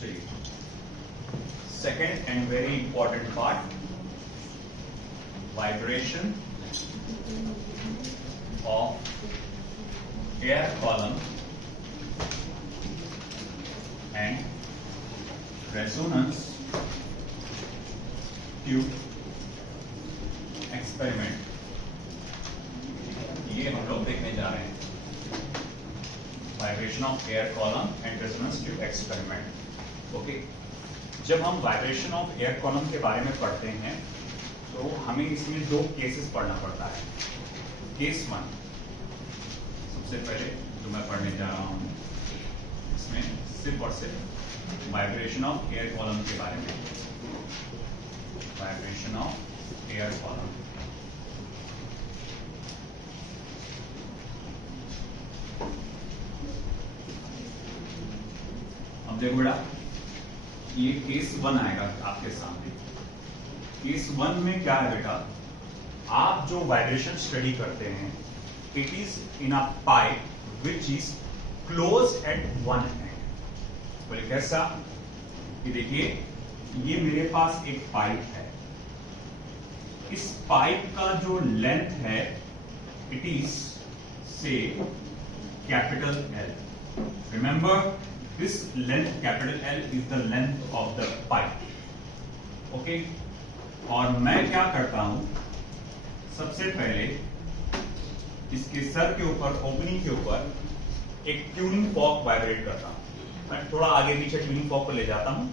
चलिए second and very important part, vibration of air column and resonance tube experiment. ये हम लोग देखने जा रहे हैं, vibration of air column and resonance tube experiment. Okay, जब हम वाइब्रेशन ऑफ एयर कॉलम के बारे में पढ़ते हैं तो हमें इसमें दो केसेस पढ़ना पड़ता है। केस वन, सबसे पहले जो मैं पढ़ने जा रहा हूं इसमें सिर्फ और सिर्फ वाइब्रेशन ऑफ एयर कॉलम के बारे में, वाइब्रेशन ऑफ एयर कॉलम। अब देखो बेटा, ये केस वन आएगा आपके सामने। केस वन में क्या है बेटा, आप जो वाइब्रेशन स्टडी करते हैं, it is in a pipe which is close at one and. बोले कैसा? ये देखिए, ये मेरे पास एक पाइप है, इस पाइप का जो लेंथ है इट इज से capital L. Remember, this length capital L is the length of the pipe. Okay, और मैं क्या करता हूं, सबसे पहले इसके सर के ऊपर, ओपनिंग के ऊपर एक ट्यूनिंग फॉर्क वाइब्रेट करता हूं। मैं थोड़ा आगे पीछे ट्यूनिंग फॉर्क को ले जाता हूं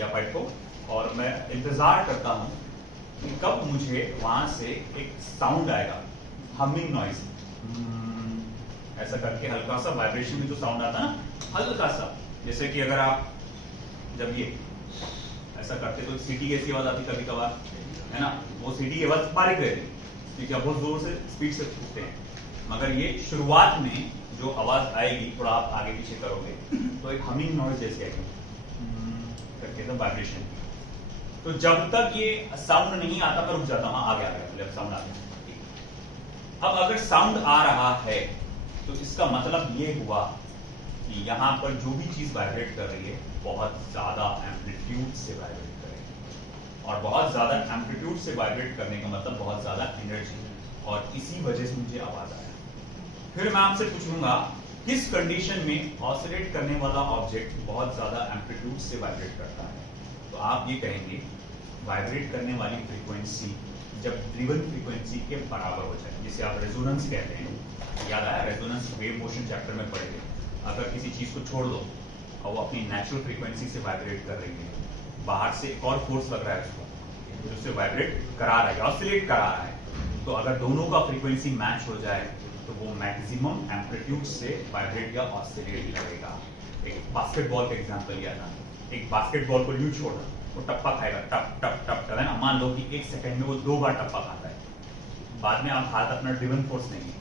या पाइप को, और मैं इंतजार करता हूं कि कब मुझे वहां से एक साउंड आएगा, हमिंग नॉइज, ऐसा करके हल्का सा वाइब्रेशन में जो साउंड आता है ना, हल्का सा, जैसे कि अगर आप जब ये ऐसा करते तो सीटी ऐसी आवाज आती कभी कभार, है ना, वो सीटी की आवाज बारीक रहती, क्योंकि आप बहुत जोर से स्पीड से पूछते हैं, मगर ये शुरुआत में जो आवाज आएगी, थोड़ा आप आगे पीछे करोगे तो एक हमिंग नॉइज जैसे आएगी करके तो वाइब्रेशन। तो जब तक ये साउंड नहीं आता मैं रुक जाता हूं, आगे आ गया साउंड आ गया। अब अगर साउंड आ रहा है तो इसका मतलब ये हुआ कि यहां पर जो भी चीज वाइब्रेट कर रही है बहुत ज्यादा एम्पलीट्यूड से वाइब्रेट करेगी, और बहुत ज्यादा एम्पलीट्यूड से वाइब्रेट करने का मतलब बहुत ज्यादा एनर्जी, और इसी वजह से मुझे आवाज आया। फिर मैं आपसे पूछूंगा, किस कंडीशन में ऑसिलेट करने वाला ऑब्जेक्ट बहुत ज्यादा एम्पलीट्यूड से वाइब्रेट करता है? तो आप ये कहेंगे, वाइब्रेट करने वाली फ्रीक्वेंसी जब ड्रिवन फ्रीक्वेंसी के बराबर हो जाए, जिसे आप रेजोनेंस कहते हैं। याद आया, रेजोनेंस वेव मोशन चैप्टर में पढ़े थे। अगर किसी चीज को छोड़ दो और वो अपनी नेचुरल फ्रीक्वेंसी से वाइब्रेट कर रही है, बाहर से एक और फोर्स लग रहा है उसको, उससे वाइब्रेट करा रहा है, ऑसिलेट करा रहा है, तो अगर दोनों का फ्रीक्वेंसी मैच हो जाए तो वो मैक्सिमम एम्पलीट्यूड से वाइब्रेट या ऑसिलेट करेगा। एक बास्केटबॉल का एग्जांपल लिया था, एक बास्केटबॉल को यूं छोड़ा, वो टप्पा खाएगा, टप टप टप टप, है ना। मान लो कि 1 सेकंड में वो 2 बार टप्पा खाता है, बाद में आप हाथ अपना ड्रिवन फोर्स नहीं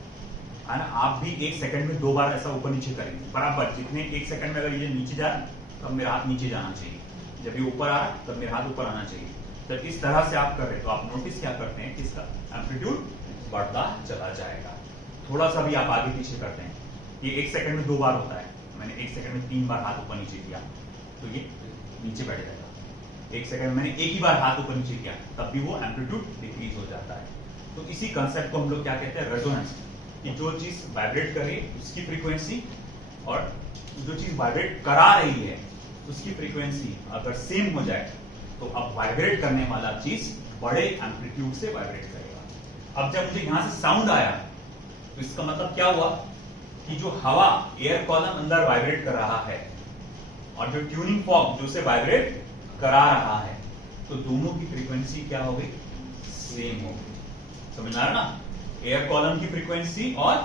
है ना, आप भी 1 सेकंड में 2 बार ऐसा ऊपर नीचे करेंगे बराबर। जितने 1 सेकंड में अगर ये नीचे जा रहा है तब मेरा हाथ नीचे जाना चाहिए, जब ये ऊपर आ रहा है तब मेरा हाथ ऊपर आना चाहिए। तो इस तरह से आप कर रहे हैं तो आप नोटिस क्या करते हैं कि इसका एम्पलीट्यूड बढ़ता चला जाएगा। थोड़ा सा भी आप आगे पीछे करते हैं, ये 1 सेकंड में 2 बार होता है, मैंने 1 सेकंड में 3 बार हाथ ऊपर नीचे किया तो ये नीचे बैठ जाएगा। 1 सेकंड मैंने एक ही बार हाथ ऊपर नीचे किया तब भी वो एम्पलीट्यूड डिक्रीज हो जाता है। तो इसी कंसेप्ट को हम लोग क्या कहते हैं, रेजोनेंस, कि जो चीज वाइब्रेट कर रही है उसकी फ्रीक्वेंसी और जो चीज वाइब्रेट करा रही है उसकी फ्रीक्वेंसी अगर सेम हो जाए तो अब वाइब्रेट करने वाला चीज बड़े एम्पलीट्यूड से वाइब्रेट करेगा। अब जब मुझे यहां से साउंड आया तो इसका मतलब क्या हुआ कि जो हवा, एयर कॉलम अंदर वाइब्रेट कर रहा है और जो ट्यूनिंग फॉर्क जो उसे वाइब्रेट करा रहा है, तो दोनों की फ्रीक्वेंसी क्या हो गई, सेम हो गई। समझ आ रहा ना, एयर कॉलम की फ्रीक्वेंसी और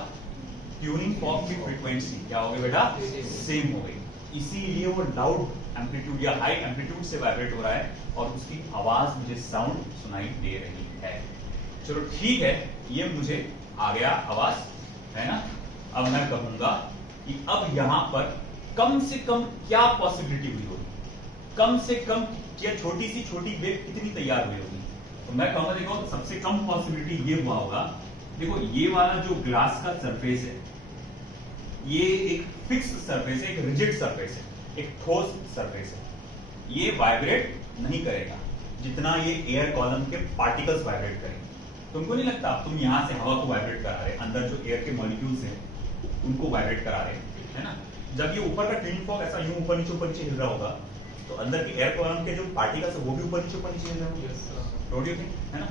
ट्यूनिंग फॉर्क की फ्रीक्वेंसी क्या हो गई बेटा, सेम हो गई। इसीलिए वो लाउड एम्पलीट्यूड या हाई एम्पलीट्यूड से वाइब्रेट हो रहा है और उसकी आवाज मुझे साउंड सुनाई दे रही है। चलो ठीक है, ये मुझे आ गया आवाज, है ना। अब मैं कहूंगा कि अब यहां पर कम से कम क्या पॉसिबिलिटी हुई होगी, कम से कम क्या छोटी सी छोटी वेव कितनी तैयार हुई होगी। तो मैं कहूंगा, देखो सबसे कम पॉसिबिलिटी ये हुआ होगा, देखो ये वाला जो ग्लास का सरफेस है ये एक फिक्स सरफेस है, एक रिजिड सरफेस है, एक ठोस सरफेस है, ये वाइब्रेट नहीं करेगा जितना ये एयर कॉलम के पार्टिकल्स वाइब्रेट करेंगे। तुमको नहीं लगता तुम यहाँ से हवा को वाइब्रेट करा रहे, अंदर जो एयर के मॉलिक्यूल्स हैं उनको वाइब्रेट करा रहे, है ना? जब ये ऊपर का ट्विनिंग फॉर्क ऐसा यूं ऊपर नीचे हिल रहा होगा तो अंदर के एयर कॉलम के जो पार्टिकल्स है वो भी ऊपर नीचे हिल रहे होंगे, डोंट यू थिंक, है ना?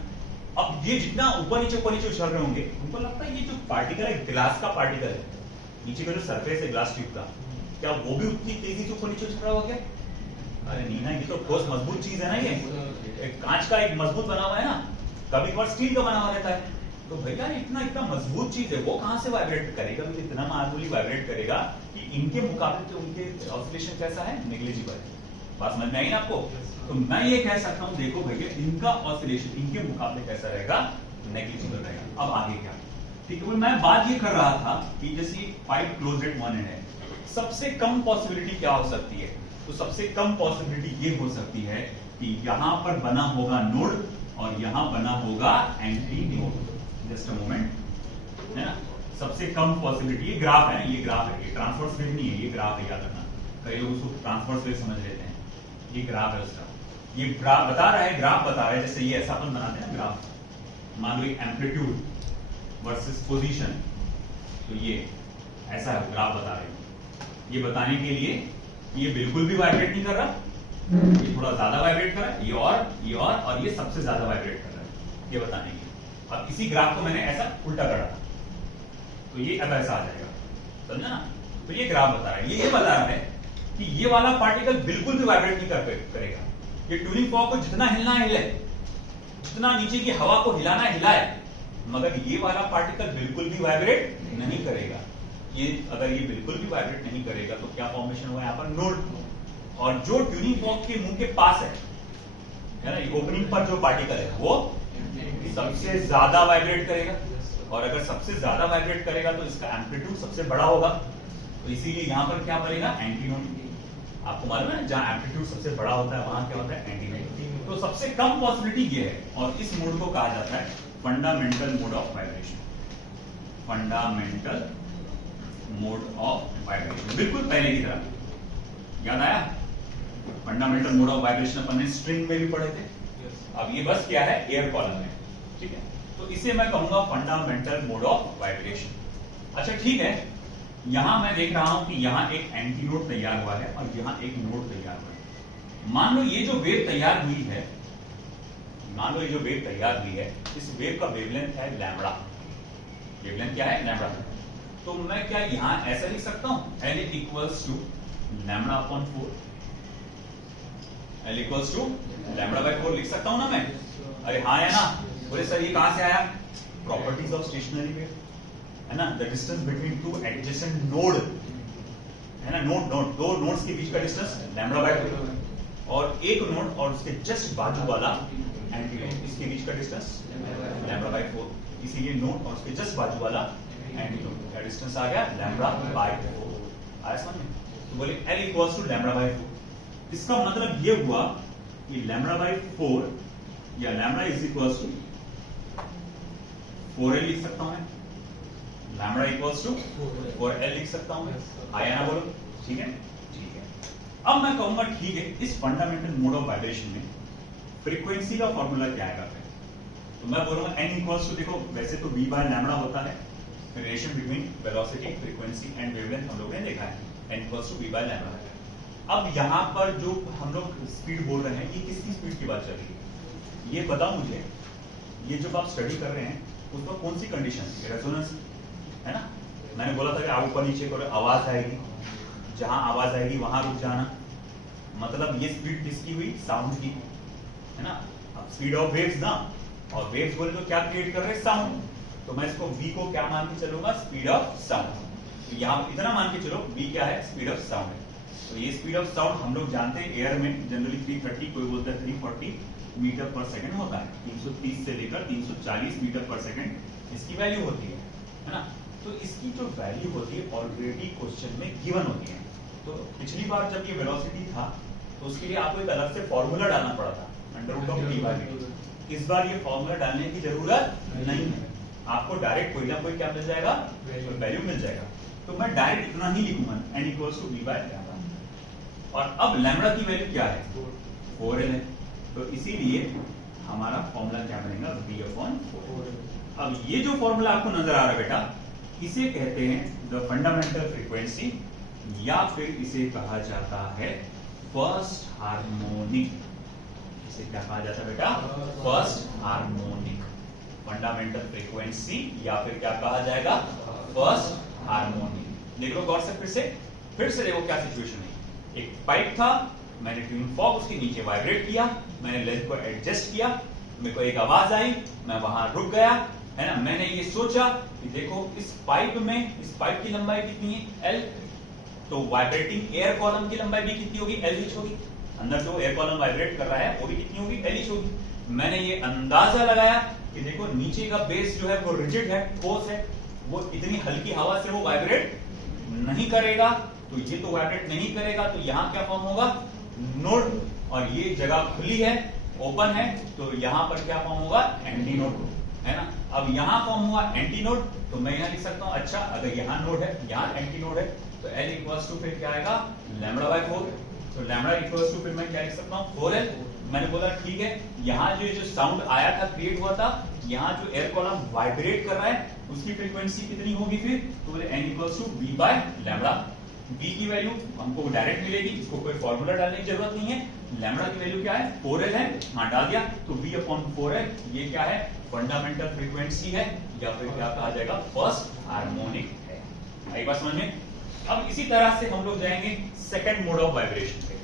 अब ये जितना ऊपर नीचे उछल रहे होंगे, तुमको लगता है ये जो पार्टिकल है, ग्लास का पार्टिकल है, नीचे का जो सरफेस है ग्लास ट्यूब का, क्या वो भी उतनी तेजी से ऊपर नीचे उछल रहा होगा क्या? अरे नहीं ना, ये तो ठोस मजबूत चीज है ना, ये कांच का एक मजबूत बना हुआ है ना, कभी कभार स्टील का बना हुआ रहता है, तो भैया इतना मजबूत चीज है वो कहां से वाइब्रेट करेगा, तो इतना मामूली वाइब्रेट करेगा कि इनके मुकाबले तो उनके ऑसिलेशन कैसा है, नेग्लिजिबल। बात समझ में आई ना आपको? तो मैं ये कह सकता हूं, देखो भैया इनका ऑसिलेशन इनके मुकाबले कैसा रहेगा, नेग्लिजिबल रहेगा। अब आगे क्या, ठीक है, मैं बात ये कर रहा था कि जैसे pipe closed at one and है, सबसे कम पॉसिबिलिटी क्या हो सकती है, तो सबसे कम पॉसिबिलिटी ये हो सकती है कि यहां पर बना होगा नोड और यहां बना होगा anti node. Just a moment, है ना? सबसे कम पॉसिबिलिटी, ये ग्राफ है, ये ट्रांसवर्स वेव नहीं है, ये ग्राफ है, याद रखना। कई लोग उसको ट्रांसवर्स वेव समझ लेते हैं, ये ग्राफ है उसका। ये ग्राफ बता रहा है, जैसे ये ऐसा अपन बनाते हैं ग्राफ, मान लो एम्पलीट्यूड वर्सेस पोजीशन, तो ये ऐसा है ग्राफ बता रहे हैं। ये बताने के लिए ये बिल्कुल भी वाइब्रेट नहीं कर रहा, ये थोड़ा ज्यादा वाइब्रेट कर रहा है, ये और ये सबसे ज्यादा वाइब्रेट कर रहा है, ये बताने के लिए। अब इसी ग्राफ को मैंने ऐसा उल्टा करा तो ये अब ऐसा आ जाएगा, समझा ना? तो ये ग्राफ बता रहा है, ये बता रहा है कि ये वाला पार्टिकल बिल्कुल भी वाइब्रेट नहीं करेगा। ये ट्यूनिंग फॉर्क को जितना हिलना हिले, जितना नीचे की हवा को हिलाना हिलाए, मगर ये वाला पार्टिकल बिल्कुल भी वाइब्रेट नहीं करेगा। ये अगर ये बिल्कुल भी वाइब्रेट नहीं करेगा तो क्या फॉर्मेशन हुआ यहाँ पर, नोड। और जो ट्यूनिंग फॉर्क के मुंह के पास है ना, ये ओपनिंग पर जो पार्टिकल है वो सबसे ज्यादा वाइब्रेट करेगा, और अगर सबसे ज्यादा वाइब्रेट करेगा तो इसका एम्पलीट्यूड सबसे बड़ा होगा, तो इसीलिए यहां पर क्या बनेगा, एंटीनोड। आपको मालूम है जहां एम्पलीट्यूड सबसे बड़ा होता है वहां क्या होता है, एंटीनोड। तो सबसे कम पॉसिबिलिटी ये है, और इस मोड को कहा जाता है fundamental mode of vibration. Fundamental mode of vibration, बिल्कुल पहले की तरह, याद आया? फंडामेंटल मोड ऑफ वाइब्रेशन अपन ने स्ट्रिंग में भी पढ़े थे। अब ये बस क्या है, एयर कॉलम है, ठीक है? तो इसे मैं कहूंगा फंडामेंटल मोड ऑफ वाइब्रेशन। अच्छा ठीक है, यहां मैं देख रहा हूं कि यहां एक एंटीनोड तैयार हुआ है और यहां एक नोड तैयार हुआ है। मान लो ये जो वेव तैयार हुई है, इस वेव का वेवलेंथ है लैम्बडा। वेवलेंथ क्या है, लैम्बडा। तो मैं क्या यहां ऐसा लिख सकता हूं, L equals to lambda upon 4, L equals to lambda by 4 लिख सकता हूं ना मैं? अरे हाँ है ना? बोले सर ये कहां से आया, प्रॉपर्टीज ऑफ स्टेशनरी वेव, है ना? The distance between two adjacent node, है ना? दो नोड्स के बीच का डिस्टेंस लैम्बडा बाय 4, और एक नोड और उसके जस्ट बाजू वाला एंटीनोड, इसके बीच का डिस्टेंस लैम्बडा बाय 4, इसीलिए नोड और उसके जस्ट बाजू वाला एंटीनोड का डिस्टेंस आ गया लैम्बडा बाय 4। आया समझ में? तो बोले L equals to lambda by 4। इसका मतलब ये हुआ कि लैम्बडा बाय 4 या lambda is equals to 4L लिख सकता हूं मैं, लैम्बडा इक्वल्स टू 4L लिख सकता हूं मैं। आया ना, बोलो ठीक है? ठीक है। अब मैं कहूंगा ठीक है, इस फंडामेंटल मोड ऑफ वाइब्रेशन में फ्रीक्वेंसी का फॉर्मूला क्या आएगा? तो मैं बोलूंगा n इक्वल्स टू, देखो वैसे तो v बाय लैम्बडा होता है, relation between velocity, frequency and wavelength हम लोगों ने देखा है, n equals to v by lambda. अब यहाँ पर जो हम लोग स्पीड बोल रहे हैं, ये किसकी स्पीड की बात चल रही है, ये बताओ मुझे। ये जब आप स्टडी कर रहे हैं उसमें कौन सी कंडीशन, रेजोनेंस है ना? मैंने बोला था कि आप ऊपर नीचे करो, आवाज आएगी, जहां आवाज आएगी वहां रुक जाना, मतलब ये स्पीड किसकी हुई, साउंड की, है ना? अब स्पीड ऑफ वेव्स ना, और वेव्स बोले तो क्या क्रिएट कर रहे हैं, साउंड। तो मैं इसको v को क्या मान के चलूंगा, स्पीड ऑफ साउंड। तो यहाँ इतना मान के चलो v क्या है, स्पीड ऑफ साउंड है। तो ये स्पीड ऑफ साउंड हम लोग जानते हैं एयर में जनरली 330, कोई बोलता है 340 मीटर पर सेकंड होता है, 330 से लेकर 340 मीटर पर सेकंड इसकी वैल्यू होती है ना? तो इसकी जो वैल्यू होती है ऑलरेडी क्वेश्चन में गिवन होती है। तो पिछली बार जब ये वेलोसिटी था तो उसके लिए आपको एक अलग से फॉर्मूला डालना पड़ा था, √t/v। इस बार ये फॉर्मूला डालने की जरूरत नहीं है, आपको डायरेक्ट कोई ना कोई क्या मिल जाएगा, वैल्यू मिल जाएगा। तो मैं डायरेक्ट इतना ही लिखूंगा, n equals to v by lambda. और अब लैम्बडा की वैल्यू क्या है 4L है, तो इसीलिए हमारा फॉर्मूला क्या बनेगा V/4। अब ये जो फॉर्मूला आपको नजर आ रहा है बेटा, इसे कहते हैं द फंडामेंटल फ्रीक्वेंसी, या फिर इसे कहा जाता है फर्स्ट हार्मोनिक। इसे क्या कहा जाता है बेटा, फर्स्ट हार्मोनिक। फंडामेंटल फ्रीक्वेंसी या फिर क्या कहा जाएगा, फर्स्ट हार्मोनिक। देख लो गौर से, फिर से देखो क्या सिचुएशन है। एक पाइप था, मैंने ट्यून फॉर्क उसके नीचे वाइब्रेट किया, मैंने लेंथ को एडजस्ट किया, मेरे को एक आवाज आई, मैं वहां रुक गया, है ना। मैंने ये सोचा कि देखो इस पाइप की लंबाई कितनी है L, तो वाइब्रेटिंग एयर कॉलम की लंबाई भी कितनी होगी LH होगी। अंदर जो एयर कॉलम वाइब्रेट कर रहा है वो भी कितनी होगी LH होगी। मैंने ये अंदाजा लगाया कि देखो नीचे का बेस जो है वो रिजिड है, ठोस है, वो इतनी हल्की हवा से वो वाइब्रेट नहीं करेगा, तो ये तो वाइब्रेट नहीं करेगा, तो यहां क्या फॉर्म होगा नोड, और ये जगह खुली है, ओपन है, तो यहां पर क्या फॉर्म होगा एंटी नोड, है ना। अब यहां फॉर्म हुआ एंटी नोड, तो मैं यहां लिख सकता हूं, अच्छा अगर यहां नोड है, यहां एंटी नोड है, तो L इक्वल्स टू फिर क्या आएगा λ/4। तो लैम्बडा इक्वल्स टू फिर मैं क्या लिख सकता हूं 4L। मैंने बोला ठीक है, यहां जो साउंड आया था, क्रिएट हुआ था, यहां जो एयर कॉलम वाइब्रेट कर रहा है उसकी फ्रीक्वेंसी कितनी होगी फिर, तो बोले N equals to V/λ। V की वैल्यू हमको डायरेक्ट मिलेगी, इसको कोई फॉर्मूला डालने की जरूरत नहीं है। लैम्बडा की वैल्यू क्या है 4L है, हाँ डाल दिया, तो V/4L ये क्या है फंडामेंटल फ्रीक्वेंसी है, या फिर क्या कहा जाएगा फर्स्ट हार्मोनिक है। आई बात समझ में। अब इसी तरह से हम लोग जाएंगे सेकंड मोड ऑफ वाइब्रेशन पे।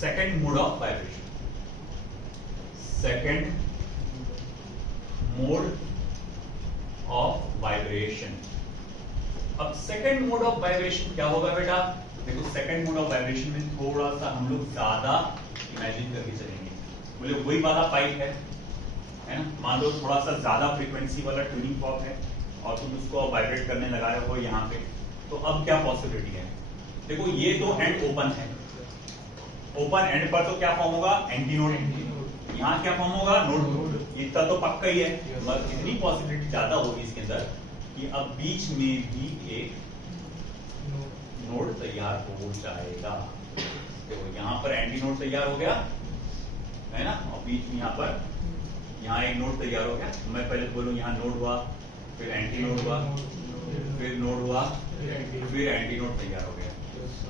Second mode of vibration, second mode of vibration. अब सेकंड मोड ऑफ वाइब्रेशन क्या होगा बेटा, देखो सेकंड मोड ऑफ वाइब्रेशन में थोड़ा सा हम लोग ज्यादा इमेजिन करके चलेंगे। बोले वही वाला पाइप है ना, मान लो थोड़ा सा ज्यादा फ्रीक्वेंसी वाला ट्यूनिंग फॉर्क है और तुम उसको वाइब्रेट करने लगा रहे हो यहाँ पे, तो अब क्या पॉसिबिलिटी है, देखो ये तो एंड ओपन है, ओपन एंड पर तो क्या फॉर्म होगा एंटी नोड, यहाँ क्या फॉर्म होगा नोड, इतना तो पक्का ही है, बस इतनी पॉसिबिलिटी ज्यादा होगी इसके अंदर कि अब बीच में भी एक नोड तैयार हो जाएगा। देखो यहाँ पर एंटी नोड तैयार हो गया है ना, और बीच में यहाँ एक नोड तैयार हो गया। मैं पहले बोलूं यहाँ नोड हुआ, फिर एंटी नोड हुआ, फिर नोड हुआ, फिर एंटी नोड तैयार हो गया,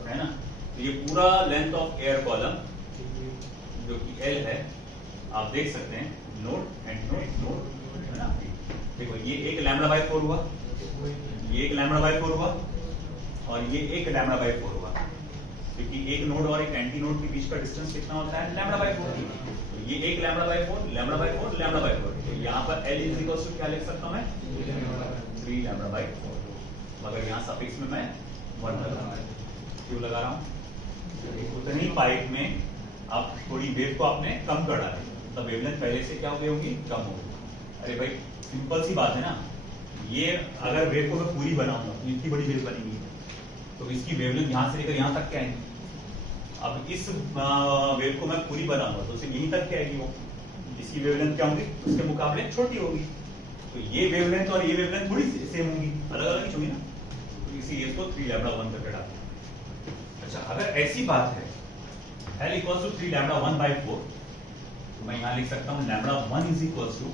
है ना। तो ये पूरा लेंथ ऑफ एयर कॉलम जो कि L है, आप देख सकते हैं नोड एंड नोड है ना। देखो ये एक λ/4 हुआ, ये एक λ/4 हुआ, और ये एक λ/4 हुआ, क्योंकि एक नोड और एक एंटी नोड के बीच का डिस्टेंस कितना होता है λ/4। तो ये एक λ/4, तो यहाँ पर L इज इक्वल टू क्या लिख सकता हूँ मैं 3 λ/4, मगर यहाँ सफिक्स में मैं 1 लगा रहा हूँ। क्यों लगा रहा हूँ, उतनी पाइप में आप थोड़ी वेव को आपने कम कर डाली, तब वेवलेंथ पहले से क्या हो गई होगी कम होगी। अरे भाई सिंपल सी बात है ना, ये अगर वेव को मैं पूरी बनाऊंगा इतनी बड़ी वेव बनेगी, तो इसकी वेवलेंथ यहाँ से लेकर यहाँ तक क्या आएगी। अब इस वेव को मैं पूरी बनाऊंगा तो सिर्फ यहीं तक क्या आएगी, वो इसकी वेवलेंथ क्या होगी उसके मुकाबले छोटी होगी। तो ये वेवलेंथ और ये वेवलेंथ थोड़ी सेम होगी, अलग अलग ही होगी ना, तो इसीलिए इसको 3λ1 करके डालते हैं। अच्छा अगर ऐसी बात है L इक्वल्स टू 3λ1/4, तो मैं यहाँ लिख सकता हूँ λ1 इज इक्वल्स टू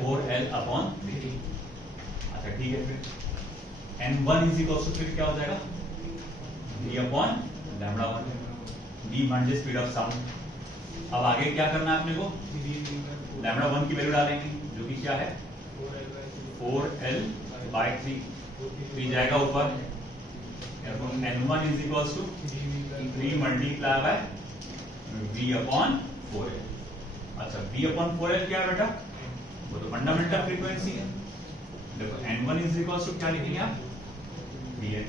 4L/3। अच्छा ठीक है, फिर N1 इज इक्वल्स टू फिर क्या हो जाएगा D/λ1, D म्हणजे स्पीड ऑफ साउंड। अब आगे क्या करना है अपने को, λ1 की वैल्यू डालेंगे जो कि क्या है 4L/3, 3 जाएगा ऊपर, N1 is equals to 3 multiply by V/4L। अच्छा V/4L क्या है बेटा, वो तो फंडामेंटल फ्रीक्वेंसी है। देखो N1 इज इक्वल्स टू क्या लिखेंगे आप Dn,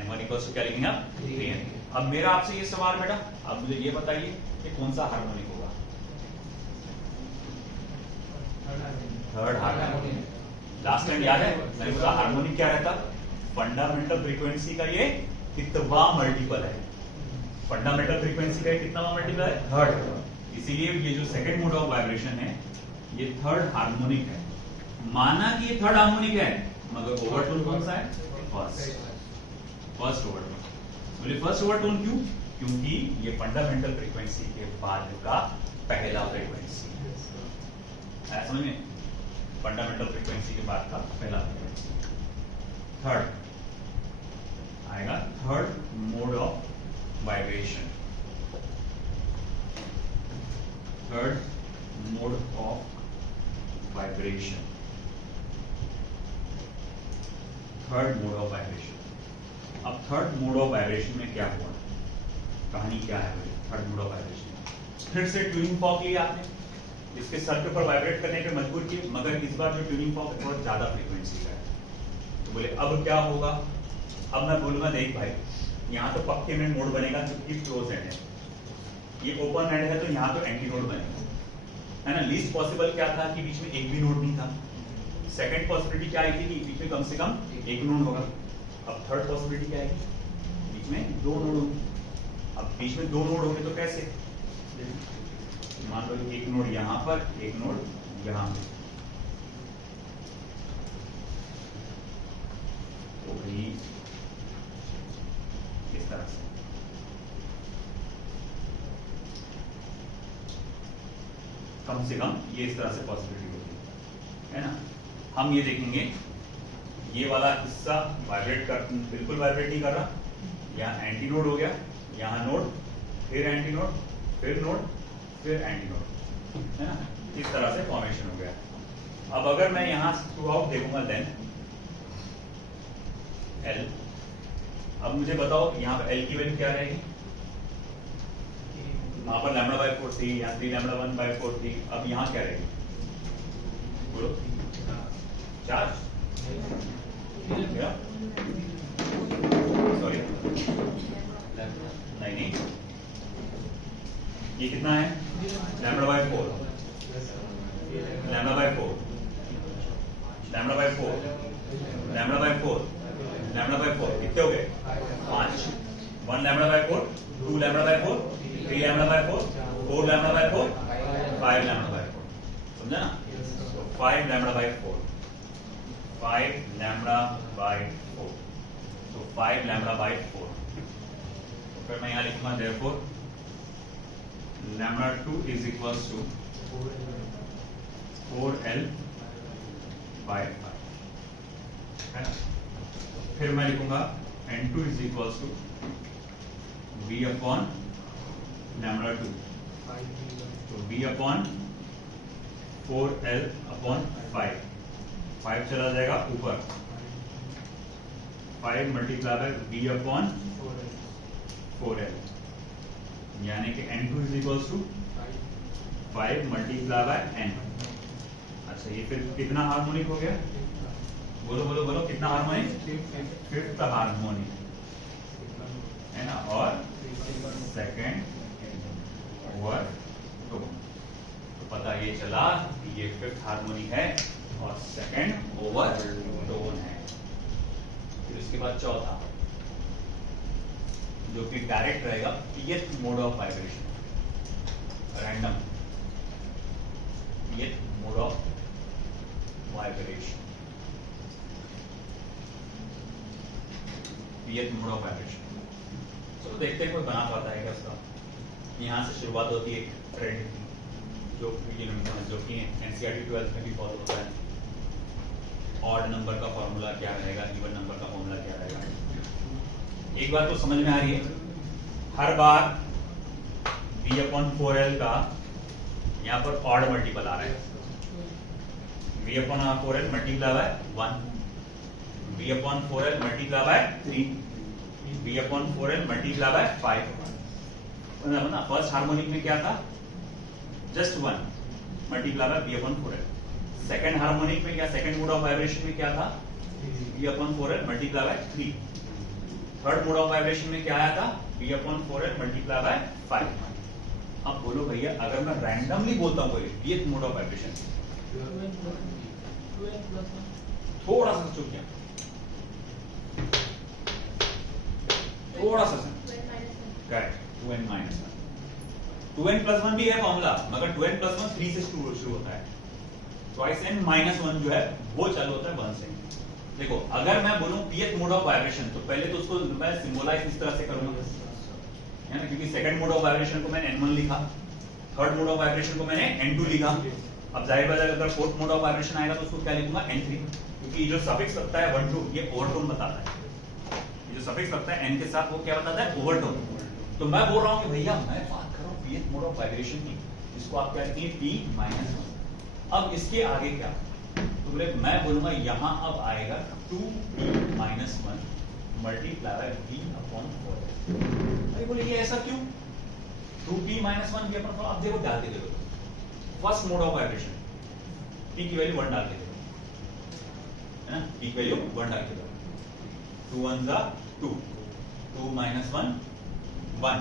N1 इक्वल्स टू क्या लिखेंगे आप Dn। अब मेरा आपसे ये सवाल बेटा, आप मुझे ये बताइए कि कौन सा हार्मोनिक होगा, थर्ड हार्मोनिक। लास्ट टाइम याद है मैंने बोला हार्मोनिक क्या रहता, फंडामेंटल फ्रीक्वेंसी का ये कितवा मल्टीपल है, फंडामेंटल फ्रीक्वेंसी का कितना मल्टीपल है थर्ड। इसीलिए ये जो सेकंड मोड ऑफ वाइब्रेशन है ये थर्ड हार्मोनिक है। माना कि ये थर्ड हार्मोनिक है, मगर ओवरटोन कौन सा है? First overtone. बोले फर्स्ट ओवरटोन क्यों? क्योंकि ये फंडामेंटल फ्रीक्वेंसी के बाद का पहला फ्रीक्वेंसी है। समझ में? फंडामेंटल फ्रीक्वेंसी के बाद का पहला फ्रीक्वेंसी। थर्ड आएगा third mode of vibration. Third mode of vibration. Third mode of vibration. अब थर्ड मोड ऑफ वाइब्रेशन में क्या हुआ? कहानी क्या है भाई थर्ड मोड ऑफ वाइब्रेशन? फिर से ट्यूनिंग फॉर्क लिया आपने, इसके सर के ऊपर वाइब्रेट करने पे मजबूर किए, मगर इस बार जो ट्यूनिंग फॉर्क बहुत ज्यादा फ्रीक्वेंसी का है। तो बोले अब क्या होगा? अब मैं बोलूंगा देख भाई, यहाँ तो पक्के में मोड बनेगा क्योंकि क्लोज एंड है, ये ओपन एंड है तो यहाँ तो एंटी नोड बनेगा, है ना। लीस्ट पॉसिबल क्या था कि बीच में एक भी नोड नहीं था। सेकंड पॉसिबिलिटी क्या आई थी कि बीच में कम से कम एक नोड होगा। अब थर्ड पॉसिबिलिटी क्या आएगी? बीच में दो नोड होंगे। अब बीच में दो नोड होंगे तो कैसे? मान लो एक नोड यहां पर, एक नोड यहां पर, तो भाई इस तरह से कम ये इस तरह से पॉसिबिलिटी होती है ना। हम ये देखेंगे ये वाला हिस्सा वाइब्रेट कर, बिल्कुल वाइब्रेट नहीं कर रहा, यहाँ एंटी नोड हो गया, यहाँ नोड, फिर एंटी नोड, फिर नोड, फिर एंटी नोड, है ना। इस तरह से फॉर्मेशन हो गया। अब अगर मैं यहाँ थ्रू आउट देखूंगा देन एल, अब मुझे बताओ यहाँ पर एल की वैल्यू क्या रहेगी? वहां पर लैम्डा बाय 4 थी, यहाँ 3 लैम्डा 1 बाय 4 थी, अब यहाँ क्या रहेगी? बोलो। चार्ज? सॉरी नहीं, ये कितना है? Lambda by 4, lambda by 4, lambda by 4, lambda by 4, lambda by 4, कितने हो गए? 5। 1 lambda by 4, 2 lambda by 4, 3 lambda by 4, 4 lambda by 4, 5 lambda by 4। समझा ना? 5 लैम्डा बाय 4, 5 लैम्डा बाय 4, तो 5 लैम्डा बाय 4। तो फिर मैं यहाँ लिखूंगा therefore lambda 2 is equals to 4L by 5, है ना। फिर मैं लिखूंगा N2 is equals to V upon lambda 2, तो V अपॉन 4L अपॉन 5, 5 चला जाएगा ऊपर, 5 multiply by V upon 4L, यानी कि N2 is equals to 5 multiply by N। अच्छा ये फिर कितना हार्मोनिक हो गया? बोलो बोलो बोलो, कितना हार्मोनिक? 5th हार्मोनिक, है ना, और सेकंड ओवर टोन। तो पता ये चला कि ये 5th हार्मोनिक है और सेकंड ओवर टोन है। फिर उसके बाद चौथा जो कि डायरेक्ट रहेगा, pth mode of vibration, random pth mode of vibration, pth mode of vibration. चलो देखते हैं कोई बना पाता है क्या उसका। यहाँ से शुरुआत होती है एक ट्रेंड की, जो कि एनसीईआरटी 12 में भी फॉलो होता है। ऑड नंबर का फॉर्मूला क्या रहेगा, इवन नंबर का फॉर्मूला क्या रहेगा। एक बात तो समझ में आ रही है, हर बार V अपॉन 4L का यहाँ पर ऑड मल्टीपल आ रहा है। V upon 4L multiply by 1, V upon 4L multiply by 3, V upon 4L multiply by 5। ना फर्स्ट हार्मोनिक में क्या था? Just 1 multiply by V upon 4L। Second harmonic में क्या, सेकंड मोड ऑफ वाइब्रेशन में क्या था? V upon 4L multiply by 3। Third mode of vibration में क्या आया था? V upon 4L multiply by 5। अब बोलो भैया, अगर मैं रैंडमली बोलता हूँ कोई pth मोड ऑफ वाइब्रेशन, थोड़ा सा चुप गया, थोड़ा सा correct, 2n minus 1, 2n plus 1 भी है फॉर्मूला, मगर 2n प्लस 1 3 से शुरू होता है, ट्वाइस n माइनस 1 जो है वो चालू होता है 1 से। देखो अगर मैं बोलूं pth मोड ऑफ वाइब्रेशन तो पहले तो उसको मैं सिंबलाइज इस तरह से करूंगा, है ना, क्योंकि सेकंड मोड ऑफ वाइब्रेशन को मैंने n1 लिखा, थर्ड मोड ऑफ वाइब्रेशन को मैंने n2 लिखा। अब जाहिर बात है अगर फोर्थ मोड ऑफ वाइब्रेशन आएगा तो उसको क्या लिखूंगा n3, क्योंकि जो सफिक्स लगता है 1 2 ये ओवरटोन बताता है, ये जो सफिक्स लगता है n के साथ वो क्या बताता है, ओवरटोन। तो मैं बोल रहा हूं कि भैया मैं बात कर रहा हूं pth मोड ऑफ वाइब्रेशन की, इसको आप क्या लिखेंगे p-1। अब इसके आगे क्या, तो बोले मैं बोलूंगा यहां अब आएगा 2p-1 मल्टीप्लाई बाय v/4। अरे बोले ये ऐसा क्यों, 2p-1 v/4 आप देखो डाल के देखो, first mode of vibration p की वैल्यू 1 डाल के देखो, है ना, p की वैल्यू 1 डाल के देखो, 2 1 2 2 - 1 1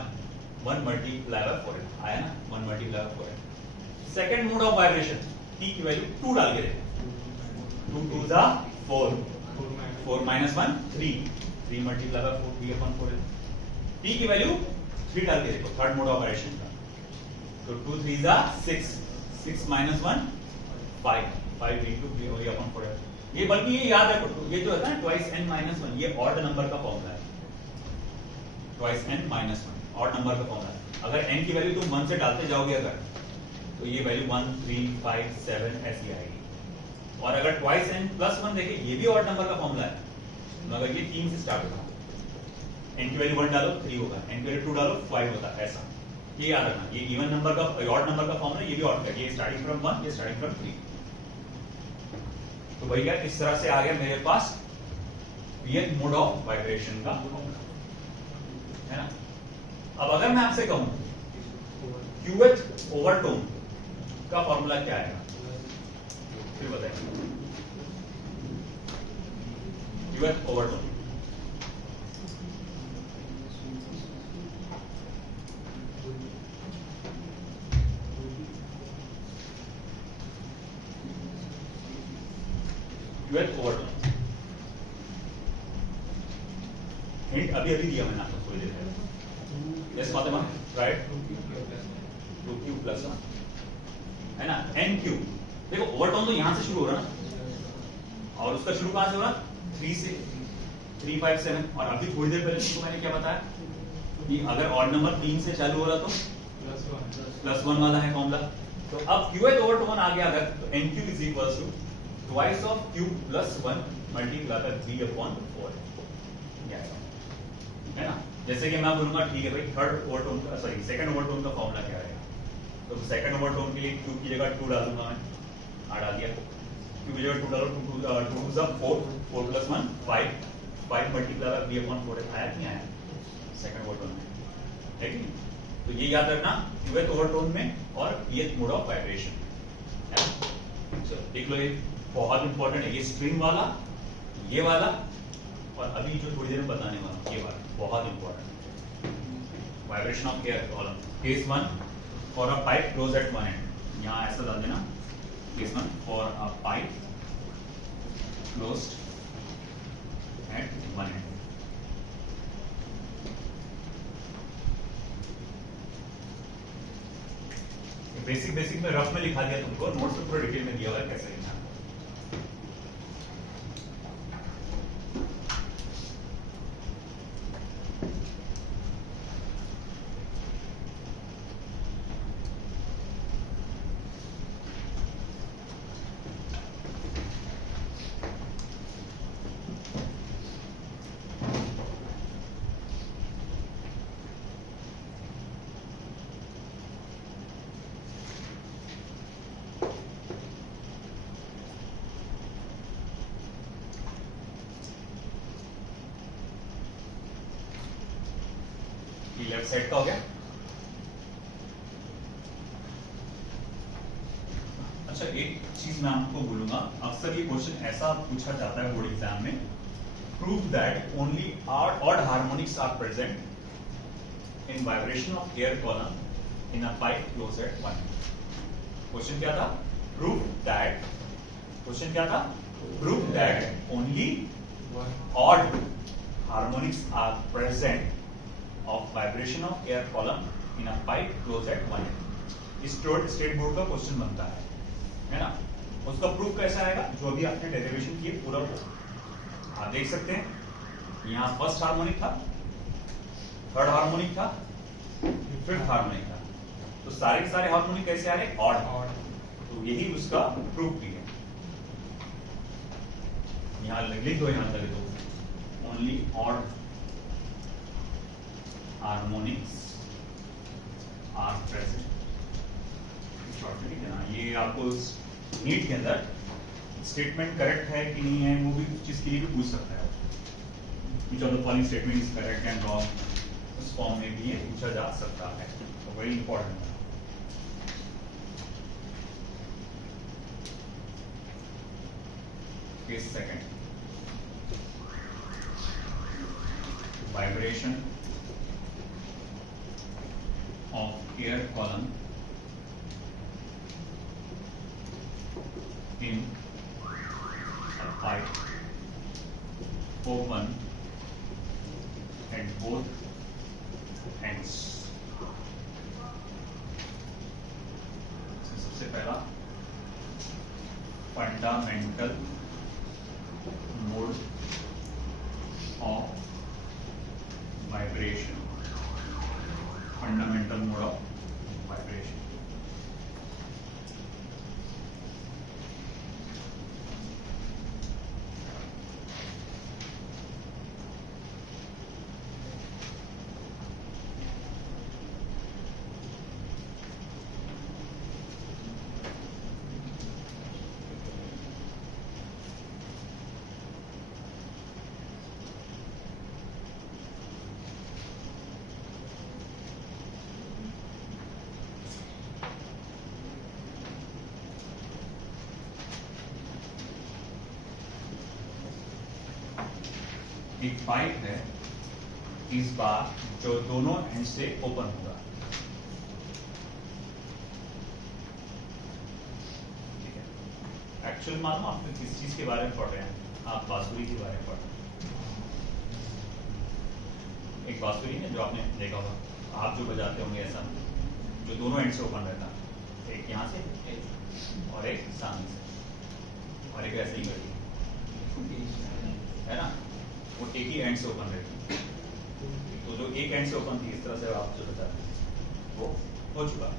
1 मल्टीप्लाई बाय 4 आया ना, 1 multiply by 4। Second mode of vibration p की वैल्यू 2 डाल के देखो, 2 2 4 4 - 1 3 3 मल्टीप्लाई बाय 4 v/4 p की वैल्यू 3 डाल के देखो, थर्ड मोड ऑफ वाइब्रेशन का, तो 2 3 6 6 - 1 5 5 into v/4। ये बल्कि ये याद रखो, ये जो है ना ट्वाइस n - 1 ये ऑड नंबर का फॉर्मूला है, ट्वाइस n - 1 ऑड नंबर का फॉर्मूला है। अगर n की वैल्यू तुम 1 से डालते जाओगे अगर, तो ये वैल्यू 1 3 5 7 ऐसी आएगी। और अगर ट्वाइस n + 1 देखिए ये भी ऑड नंबर का फॉर्मूला है, मगर ये 3 से स्टार्ट होगा, n की वैल्यू 1 डालो 3 होगा, n की वैल्यू 2 डालो 5 होता है, ऐसा ये याद रखना। ये इवन नंबर का ऑड नंबर का फॉर्मूला, ये भी ऑड का, ये स्टार्टिंग फ्रॉम 1 ये स्टार्टिंग फ्रॉम 3। तो भैया इस तरह से आ गया मेरे पास pth मोड ऑफ वाइब्रेशन का फॉर्मूला, है ना। अब अगर मैं आपसे कहूं qth ओवरटोन का फॉर्मूला क्या आएगा, फिर बताइए। qth overtone qth overtone hint अभी दिया मैंने आपको थोड़ी देर पहले, यस फातिमा राइट, 2q + 1 है ना, nq। देखो ओवरटोन तो यहां से शुरू हो रहा ना, और उसका शुरू कहां से हो रहा, 3 से 3 5 7। और अभी थोड़ी देर पहले तुमको मैंने क्या बताया कि अगर ऑड नंबर 3 से चालू हो रहा तो +1 वाला है फॉर्मूला। तो अब qth ओवरटोन आ गया अगर, तो nq = twice of q + 1 multiply by v/4, है ना। जैसे कि मैं बोलूंगा ठीक है भाई थर्ड ओवरटोन का, सॉरी सेकंड ओवरटोन का फॉर्मूला क्या रहेगा, तो सेकंड ओवरटोन के लिए q की जगह 2 डाल दूंगा मैं, डाल दिया, q की जगह 2 डालो, 2 2 4 4 + 1 5 5 मल्टीप्लाई बाय v/4 आया नहीं आया सेकंड ओवरटोन में, है कि नहीं। तो ये याद रखना qth ओवरटोन में और pth मोड ऑफ वाइब्रेशन, है ना। चलो देख लो, ये बहुत इंपॉर्टेंट है, ये स्ट्रिंग वाला, ये वाला, और अभी जो थोड़ी देर में बताने वाला ये वाला बहुत important. Vibration of air column, case 1 for a pipe closed at one and, यहां ऐसा डाल देना, case 1 for a pipe closed eight one and. Basic में रफ में लिखा दिया तुमको, नोट्स में पूरा डिटेल में दिया हुआ है कैसे लिखना है। लेफ्ट साइड का हो गया। अच्छा एक चीज मैं आपको बोलूंगा, अक्सर ये क्वेश्चन ऐसा पूछा जाता है बोर्ड एग्जाम में, prove that only odd harmonics are present in vibration of air column in a pipe closed at one. Question क्या था, प्रूव दैट, क्वेश्चन क्या था, prove that only odd harmonics are present of vibration of air column in a pipe closed at one end। इस state board का question बनता है ना। उसका प्रूफ कैसे आएगा, जो अभी आपने डेरिवेशन किए पूरा आप देख सकते हैं यहाँ फर्स्ट हार्मोनिक था, थर्ड हार्मोनिक था, फिफ्थ हार्मोनिक था, तो सारे के सारे हार्मोनिक कैसे आ रहे? ऑड। तो यही उसका प्रूफ भी है। यहाँ लिख दो, यहाँ लगे दो, only odd harmonics are present. ठीक है ना? ये आपको नीट के अंदर स्टेटमेंट करेक्ट है कि नहीं है वो भी चीज के लिए भी पूछ सकता है। Which of the following statement is correct and wrong? उस फॉर्म में भी ये पूछा जा सकता है, तो वेरी इंपॉर्टेंट है। Case second, vibration of air column in a pipe open at both ends. सबसे पहला fundamental mode of vibration, fundamental mode of vibration. एक पाइप है इस बार जो दोनों एंड से ओपन होगा। ठीक है, एक्चुअल मालूम आप किस चीज के बारे में पढ़ रहे हैं? आप बांसुरी के बारे में पढ़ रहे हैं। एक बांसुरी है जो आपने देखा होगा, आप जो बजाते होंगे ऐसा, जो दोनों एंड से ओपन रहता, एक यहाँ से और एक सामने से, और एक ऐसे ही करती है ना, वो एक ही एंड से ओपन रहती है। तो जो एक एंड से ओपन थी इस तरह से आप जो बताते हैं वो हो चुका।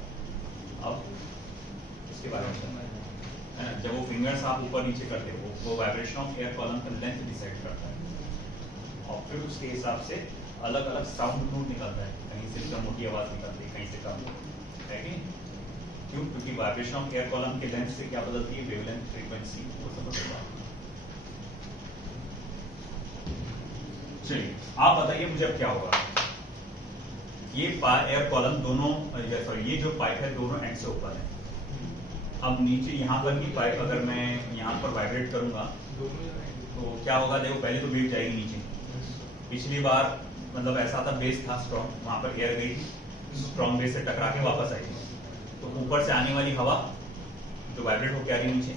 अब इसके बारे में है ना, जब वो फिंगर्स आप ऊपर नीचे करते हो वो वाइब्रेशन ऑफ एयर कॉलम का लेंथ डिसाइड करता है, और फिर उसके हिसाब से अलग अलग साउंड नोट निकलता है। कहीं से कम मोटी आवाज निकलती है, कहीं से कम है कि क्यों? क्योंकि वाइब्रेशन ऑफ एयर कॉलम के लेंथ से क्या बदलती है? वेवलेंथ, फ्रीक्वेंसी, वो सब बदलता है। चलिए आप बताइए मुझे अब क्या होगा। ये एयर कॉलम दोनों, सॉरी ये जो पाइप है दोनों एंड से ओपन है। अब नीचे यहाँ पर की पाइप अगर मैं यहाँ पर वाइब्रेट करूंगा तो क्या होगा? देखो पहले तो वेव जाएगी नीचे। पिछली बार मतलब ऐसा था, बेस था स्ट्रॉन्ग, वहां पर एयर गई, स्ट्रॉन्ग बेस से टकरा के वापस आई, तो ऊपर से आने वाली हवा जो वाइब्रेट होकर आ रही नीचे,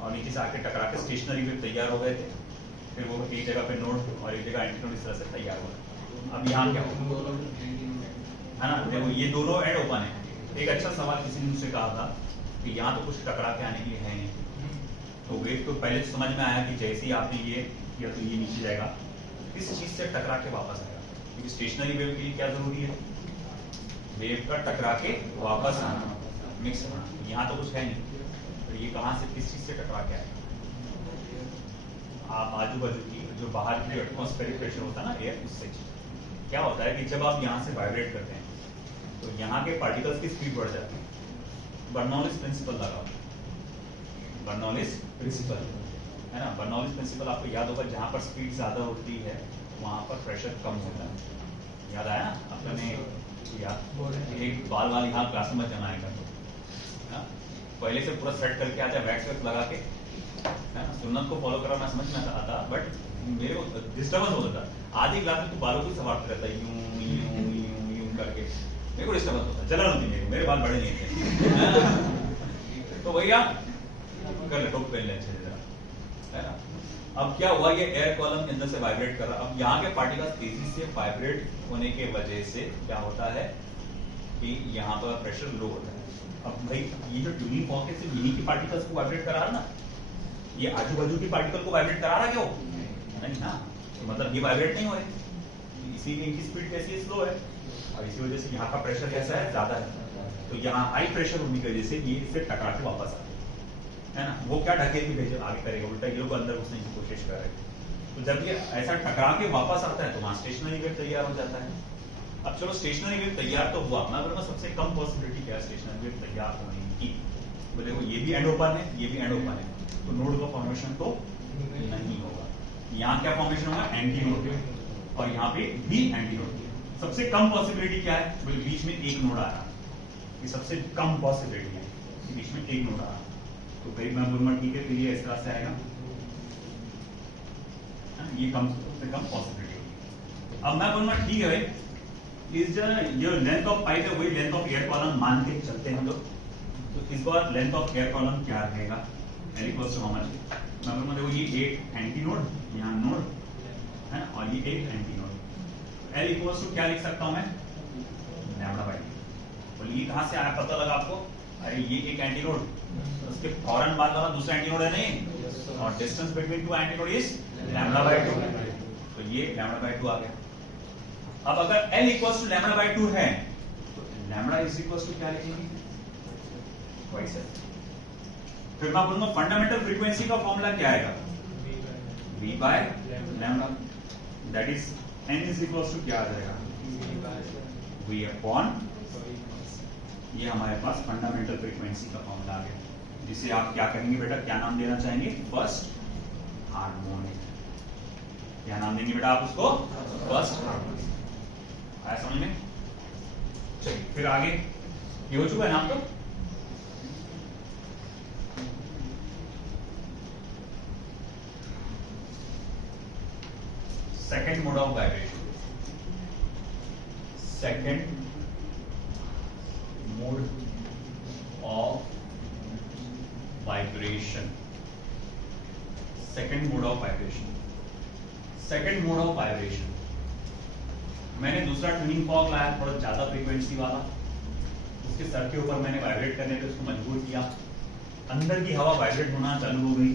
और नीचे से आके टकरा के स्टेशनरी वेव तैयार हो गए थे। फिर वो एक जगह पे नोड और एक जगह एंटी नोड इस तरह से तैयार हुआ। अब यहाँ क्या होगा? है ना, देखो ये दोनों एंड ओपन है। एक अच्छा सवाल किसी ने मुझसे कहा था कि यहाँ तो कुछ टकरा के आने के लिए है नहीं, तो वेव तो पहले समझ में आया कि जैसे ही आपने ये किया तो ये नीचे जाएगा, किस चीज से टकरा के वापस आएगा? क्योंकि स्टेशनरी वेव के लिए क्या जरूरी है? वेव का टकरा के वापस आना, मिक्स होना। यहाँ तो कुछ है नहीं, तो ये कहाँ से, किस चीज से टकरा के आएगा? आप आजू बाजू की जो बाहर की एटमॉस्फेरिक प्रेशर होता है ना एयर, उससे। क्या होता है कि जब आप यहाँ से वाइब्रेट करते हैं तो यहाँ के पार्टिकल्स की स्पीड बढ़ जाती है। बर्नौलिस प्रिंसिपल लगाओ, बर्नौलिस प्रिंसिपल है ना। बर्नौलिस प्रिंसिपल आपको याद होगा, जहाँ पर स्पीड ज्यादा होती है वहां पर प्रेशर कम होता है। याद आया ना आपने? याद एक बाल यहाँ क्लास में जमाएगा तो पहले से पूरा सेट करके आता है, वैक्स वैक्स लगा के, है ना। सुन्नत को फॉलो करना समझ में आता, बट मेरे को डिस्टर्बेंस होता था। आधी क्लास में तो बालों को संवारते रहता है यूं यूं यूं यूं करके, मेरे को डिस्टर्बेंस होता है। चला नहीं मेरे बाल बड़े नहीं थे तो भैया कर ले, टोप पहन ले अच्छे से, है ना। अब क्या हुआ, ये एयर कॉलम के अंदर से वाइब्रेट कर रहा। अब यहाँ के पार्टिकल्स तेजी से वाइब्रेट होने के वजह से क्या होता है कि यहाँ पर प्रेशर लो होता है। अब भाई ये जो ट्यूनिंग फॉर्क सिर्फ यहीं की पार्टिकल्स को वाइब्रेट करा रहा ना, ये आजू बाजू की पार्टिकल को वाइब्रेट करा रहा क्या? नहीं ना, तो मतलब ये वाइब्रेट नहीं हो रहे, इसीलिए इनकी स्पीड कैसी है, स्लो है, और इसी वजह से यहाँ का प्रेशर कैसा है, ज्यादा है। तो यहाँ हाई प्रेशर होने की वजह से ये इससे टकरा के वापस आते है ना। वो क्या ढकेल के भेजे आगे करेगा, उल्टा ये लोग अंदर घुसने की कोशिश कर रहे हैं। तो जब ये ऐसा टकरा के वापस आता है तो वहां स्टेशनरी वेव तैयार हो जाता है। अब चलो स्टेशनरी वेव तैयार तो हुआ, मगर में सबसे कम पॉसिबिलिटी क्या है स्टेशनरी वेव तैयार होने की। तो देखो ये भी एंड ओपन है, ये भी एंड ओपन है, तो नोड का फॉर्मेशन तो नहीं होगा। यहाँ क्या फॉर्मेशन होगा, एंटी नोड, और यहाँ पे भी एंटी नोड। सबसे कम पॉसिबिलिटी क्या है, बोले बीच में एक नोड आ रहा, ये सबसे कम पॉसिबिलिटी है, बीच में एक नोड आ रहा। तो करीब मैं बोलूंगा ठीक है, फिर ये इस तरह से आएगा, ये कम से कम पॉसिबिलिटी होगी। अब मैं बोलूंगा ठीक है भाई, इस जो लेंथ ऑफ पाइप है वही लेंथ ऑफ एयर कॉलम मान के चलते हैं हम लोग। तो इस बार लेंथ ऑफ एयर कॉलम क्या रहेगा, L equals to how much. मैं बोलूंगा देखो ये एक एंटी नोड, यहाँ नोड है, और ये एक anti node. L equals to क्या लिख सकता हूं मैं, लैम्डा बाय टू। बोलिए ये कहां से आया, पता लगा आपको, अरे ये एक एंटी नोड, उसके फौरन बाद वाला दूसरा एंटी नोड है नहीं, और distance between two anti node is lambda by to, तो ये लैम्डा बाय टू आ गया। अब अगर L equals to lambda by two है तो लैम्डा इज इक्वल्स टू क्या लिखेंगे, ट्वाइस है। फिर मैं बोलूंगा फंडामेंटल फ्रीक्वेंसी का फॉर्मूला क्या आएगा, V by lambda, that is N is equals to क्या आ जाएगा, V अपॉन, ये हमारे पास फंडामेंटल फ्रीक्वेंसी का फॉर्मूला आ गया, जिसे आप क्या करेंगे बेटा, क्या नाम देना चाहेंगे, फर्स्ट हार्मोनिक। क्या नाम देंगे बेटा आप उसको, फर्स्ट हार्मोनिक। आया समझ में। चलिए फिर आगे, ये हो चुका है नाम तो। Second mode of vibration, second mode of vibration, second mode of vibration, second mode of vibration. मैंने दूसरा ट्यूनिंग फॉर्क लाया, थोड़ा ज्यादा फ्रीक्वेंसी वाला, उसके सर के ऊपर मैंने वाइब्रेट करने पे उसको मजबूर किया, अंदर की हवा वाइब्रेट होना चालू हो गई।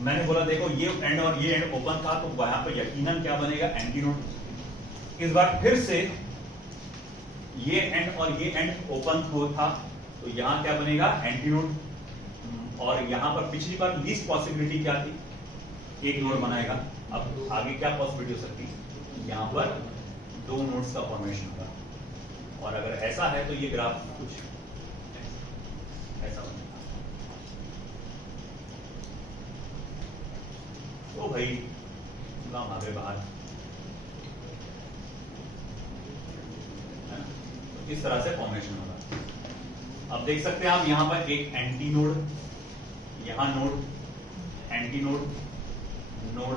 मैंने बोला देखो ये एंड और ये एंड ओपन था, तो वहां पर यकीनन क्या बनेगा, एंटी नोड। इस बार फिर से ये एंड और ये एंड ओपन हो था, तो यहाँ क्या बनेगा, एंटी नोड। और यहाँ पर पिछली बार लीस्ट पॉसिबिलिटी क्या थी, एक नोड बनाएगा। अब आगे क्या पॉसिबिलिटी हो सकती है, यहाँ पर दो नोड्स का फॉर्मेशन होगा, और अगर ऐसा है तो ये ग्राफ कुछ ऐसा बनेगा। तो भाई गुलाम आगे बाहर, तो इस तरह से फॉर्मेशन होगा। अब देख सकते हैं आप यहाँ पर एक एंटी नोड, यहाँ node, anti node, node,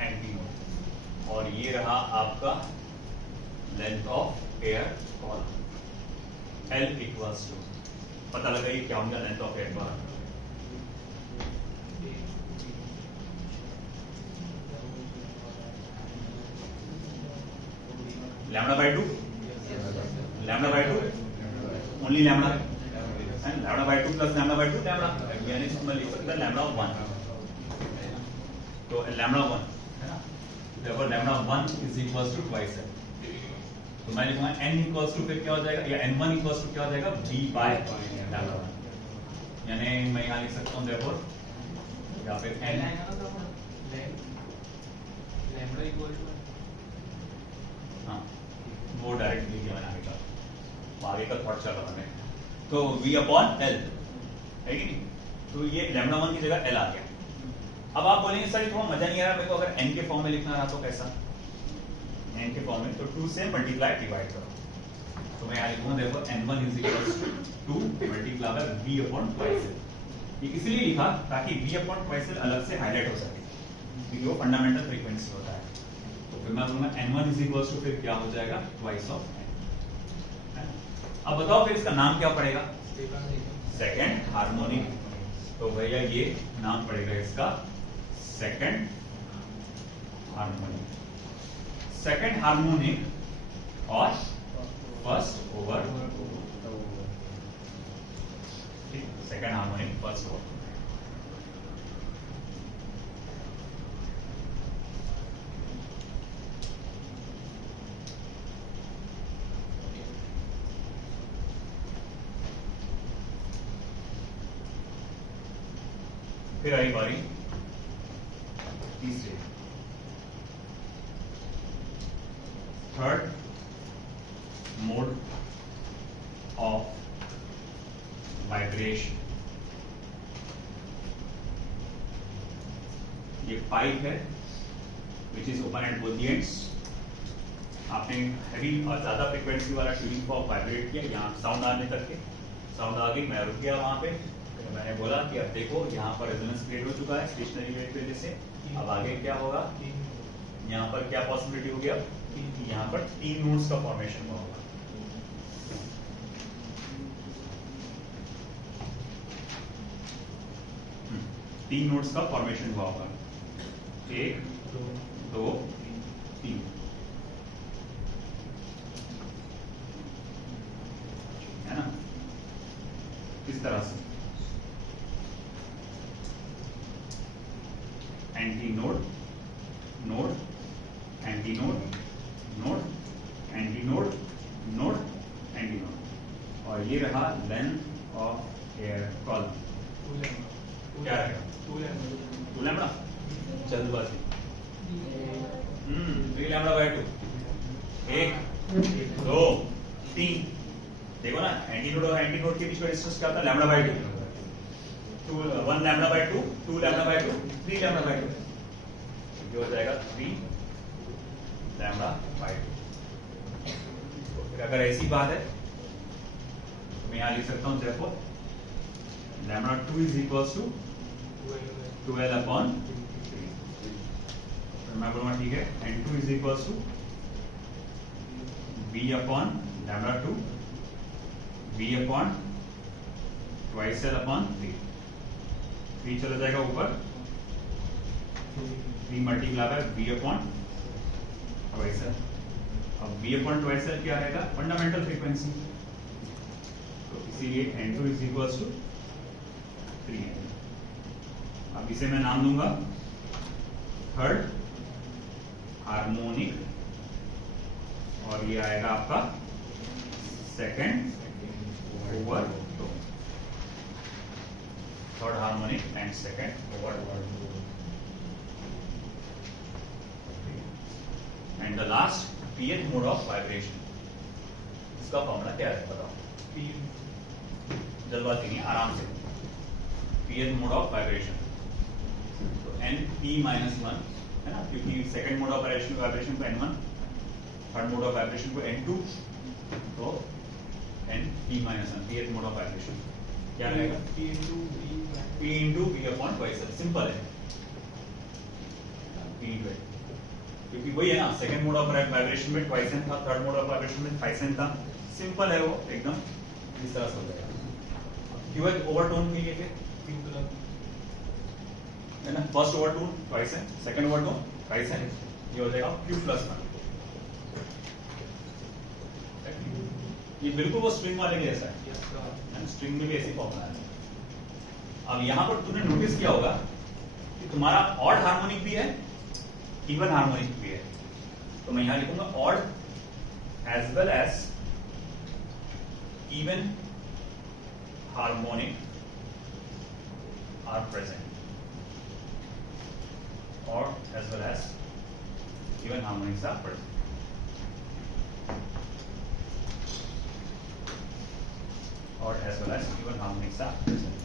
anti node, और ये रहा आपका length of air column, L equals to, पता लगाइए क्या होगा length of air column, lambda by two, lambda by two, only lambda, lambda by two plus lambda by two lambda, यानी इसमें लिख सकते हैं लैम्डा 1, तो लैम्डा 1 है ना, therefore lambda 1 is equals to twice है। तो मैं लिखूंगा n इक्वल्स टू फिर क्या हो जाएगा, या n1 इक्वल्स टू क्या हो जाएगा, v बाय लैम्डा 1, यानी मैं यहाँ लिख सकता हूँ therefore, या फिर n लैम्डा इक्वल टू, हाँ वो डायरेक्ट लिख दिया मैंने आगे का, आगे का थॉट चल रहा है। तो v अपॉन l है कि नहीं, तो ये लैम्डा 1 की जगह l आ गया। अब आप बोलेंगे सर थोड़ा मजा नहीं आ रहा मेरे को, अगर n के फॉर्म में लिखना रहा तो कैसा, n के फॉर्म में तो 2 से मल्टीप्लाई डिवाइड करो, तो मैं यहाँ लिखूंगा देखो n1 is equals to 2 multiply by v upon twice l। ये इसलिए लिखा ताकि v अपॉन ट्वाइस l अलग से हाईलाइट हो सके, क्योंकि वो फंडामेंटल फ्रीक्वेंसी होता है। तो फिर मैं बोलूंगा n1 इज इक्वल्स टू फिर क्या हो जाएगा, ट्वाइस ऑफ n। अब बताओ फिर इसका नाम क्या पड़ेगा, सेकेंड हार्मोनिक। तो भैया ये नाम पड़ेगा इसका सेकेंड हार्मोनिक, सेकेंड हार्मोनिक और first over, second harmonic first over. फिर आई बारी तीसरे, थर्ड मोड ऑफ वाइब्रेशन। ये पाइप है which is open at both the ends. आपने हैवी और ज्यादा फ्रिक्वेंसी वाला ट्यूनिंग फॉर्क वाइब्रेट किया, यहाँ साउंड आने तक के, साउंड आ गई, मैं रुक गया वहां पे, तो मैंने बोला कि अब देखो यहाँ पर रेजोनेंस क्रिएट हो चुका है स्टेशनरी वेव की वजह से। अब आगे क्या होगा, यहाँ पर क्या पॉसिबिलिटी होगी, अब यहाँ पर 3 नोड्स का फॉर्मेशन होगा। तीन नोड्स का फॉर्मेशन हुआ होगा, 1 2 3। है ना, इस तरह से anti node, node, anti node, node, anti node, node, anti node. और ये रहा लेंथ ऑफ एयर कॉलम। क्या रहेगा, 2 लैम्बडा, जल्दबाजी, 3 लैम्बडा बाय 2, 1 2 3। देखो ना, एंटी नोड और एंटी नोड के बीच का डिस्टेंस क्या था, lambda by 2, 1 lambda by 2, 2 lambda by 2, 3 lambda by 2, जो हो जाएगा 3 लैम्बडा बाय 2। फिर अगर ऐसी बात है तो मैं यहाँ लिख सकता हूँ therefore lambda 2 is equals to 12 upon 3। मैं बोलूँगा ठीक है, n2 is equals to b upon lambda 2, b upon twice L upon 3 चला जाएगा ऊपर, 3 multiply by b upon twice L. अब b अपॉन ट्वाइस एल क्या रहेगा, फंडामेंटल फ्रीक्वेंसी, तो इसीलिए n2 इज इक्वल्स टू 3। अब इसे मैं नाम दूंगा थर्ड हार्मोनिक, और ये आएगा आपका second over tone, third harmonic and second over tone. And the last pth mode of vibration, इसका फॉर्मूला क्या है बताओ, जल्दबाजी नहीं, आराम से। pth मोड ऑफ वाइब्रेशन तो np-1 है ना, क्योंकि सेकंड मोड ऑफ वाइब्रेशन को n1, third mode of vibration को n2, तो np-1 pth mode of vibration क्या रहेगा, p into p upon twice L. Simple है, p इंटू, क्योंकि वही है ना, सेकंड मोड ऑफ वाइब्रेशन में ट्वाइस एन था, थर्ड मोड ऑफ वाइब्रेशन में थाइस एन था। सिंपल है वो एकदम, इस तरह से हो जाएगा। क्यों ओवरटोन के लिए है ना, first overtone twice n, second overtone twice n, ये हो जाएगा q+1। ये बिल्कुल वो स्ट्रिंग वाले के जैसा है, स्ट्रिंग में भी ऐसी फॉर्मूला है। अब यहां पर तूने नोटिस किया होगा कि तुम्हारा ऑड हार्मोनिक भी है, इवन हार्मोनिक भी है, तो मैं यहां लिखूंगा odd as well as even harmonic are present, or as well as even harmonics are present. Or as well as even harmonics are present.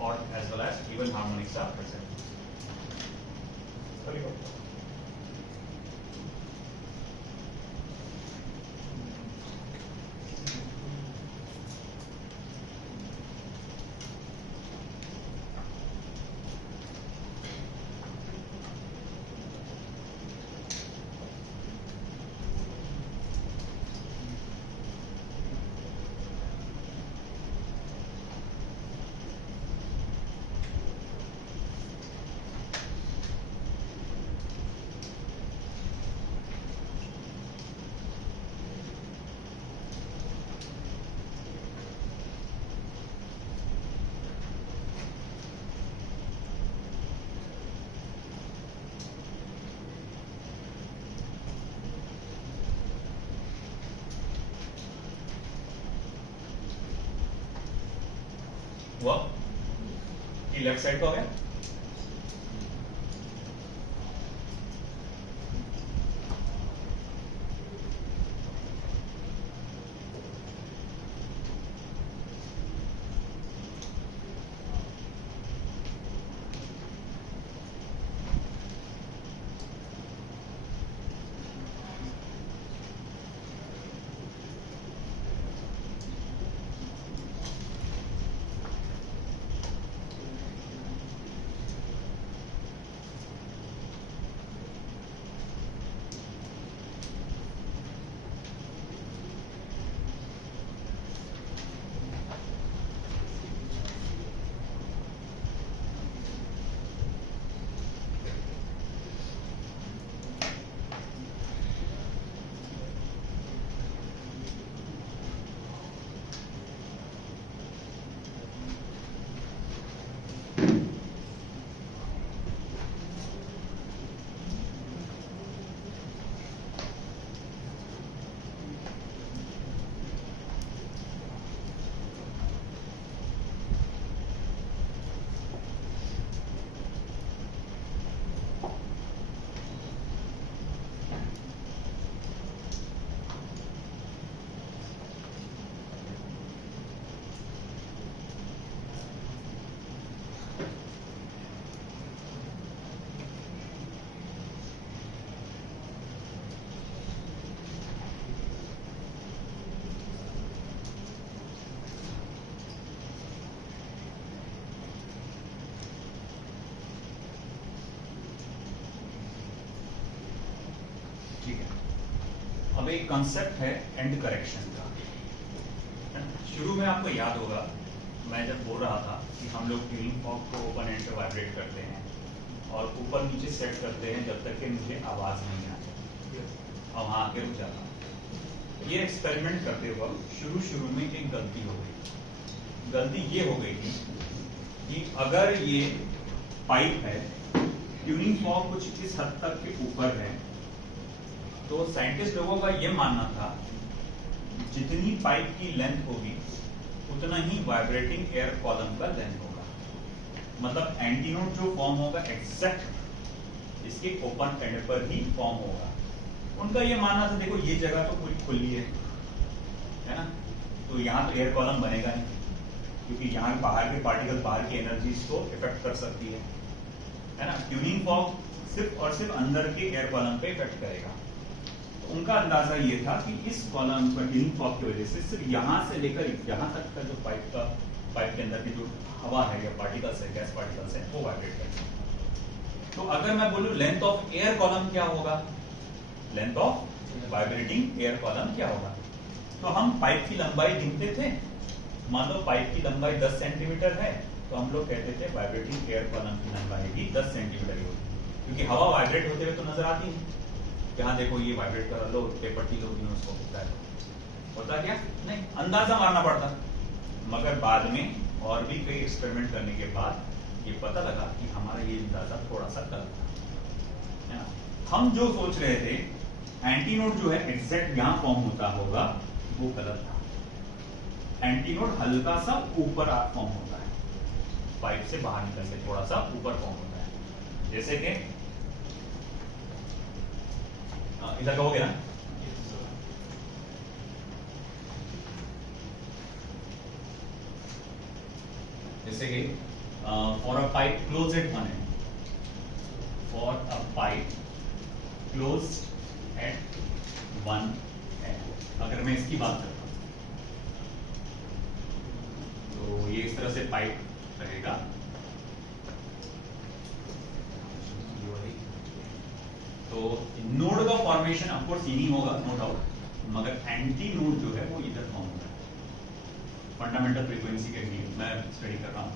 Or as well as even harmonics are present. Sorry, go. हुआ कि left side का हो गया। ठीक है, अब एक concept है एंड करेक्शन का। शुरू में आपको याद होगा मैं जब बोल रहा था कि हम लोग ट्यूनिंग फॉर्क को ओपन एंड पे वाइब्रेट करते हैं और ऊपर नीचे सेट करते हैं जब तक कि मुझे आवाज नहीं आती और वहां आके रुक जाता हूं। ये एक्सपेरिमेंट करते वक्त शुरू में एक गलती हो गई। गलती ये हो गई थी कि अगर ये पाइप है, ट्यूनिंग फॉर्क कुछ इस हद तक के ऊपर है, तो साइंटिस्ट लोगों का यह मानना था जितनी पाइप की लेंथ होगी उतना ही वाइब्रेटिंग एयर कॉलम का लेंथ होगा। मतलब एंटीनोड जो फॉर्म होगा एग्जैक्ट इसके ओपन एंड पर ही फॉर्म होगा। उनका यह मानना था देखो ये जगह तो पूरी खुली है ना, तो यहाँ तो एयर कॉलम बनेगा नहीं क्योंकि यहाँ बाहर के पार्टिकल बाहर की एनर्जीज को इफेक्ट कर सकती है ना। ट्यूनिंग फॉर्क सिर्फ और सिर्फ अंदर के एयर कॉलम पे इफेक्ट करेगा। उनका अंदाजा ये था कि इस कॉलम पर ट्यूनिंग फॉर्क की वजह से सिर्फ यहां से लेकर यहां तक का जो पाइप के अंदर की जो हवा है या पार्टिकल्स है, गैस पार्टिकल्स है, वो वाइब्रेट करेंगे। तो अगर मैं बोलूं लेंथ ऑफ एयर कॉलम क्या होगा, length of vibrating air column क्या होगा, तो हम पाइप की लंबाई गिनते थे। मान लो पाइप की लंबाई 10 सेंटीमीटर है तो हम लोग कहते थे वाइब्रेटिंग एयर कॉलम की लंबाई भी 10 सेंटीमीटर ही होगी, क्योंकि हवा वाइब्रेट होते हुए तो नजर आती है। यहाँ देखो ये वाइब्रेट कर लो, पेपर टी लो, उसको होता क्या नहीं, अंदाजा मारना पड़ता। मगर बाद में और भी कई एक्सपेरिमेंट करने के बाद ये पता लगा कि हमारा ये अंदाजा थोड़ा सा गलत था, है ना। हम जो सोच रहे थे एंटीनोड जो है एग्जैक्ट यहाँ फॉर्म होता होगा, वो गलत था। एंटीनोड हल्का सा ऊपर फॉर्म होता है, पाइप से बाहर निकल के थोड़ा सा ऊपर फॉर्म होता है। जैसे कि इधर कहोगे ना, जैसे कि for a pipe closed eight 1 end, for a pipe closed eight 1 end, अगर मैं इसकी बात करता हूं तो ये इस तरह से पाइप रहेगा। तो नोड का फॉर्मेशन ऑफकोर्स यही होगा, नो डाउट, मगर एंटी नोड जो है वो इधर फॉर्म होगा। फंडामेंटल फ्रीक्वेंसी के लिए मैं स्टडी कर रहा हूँ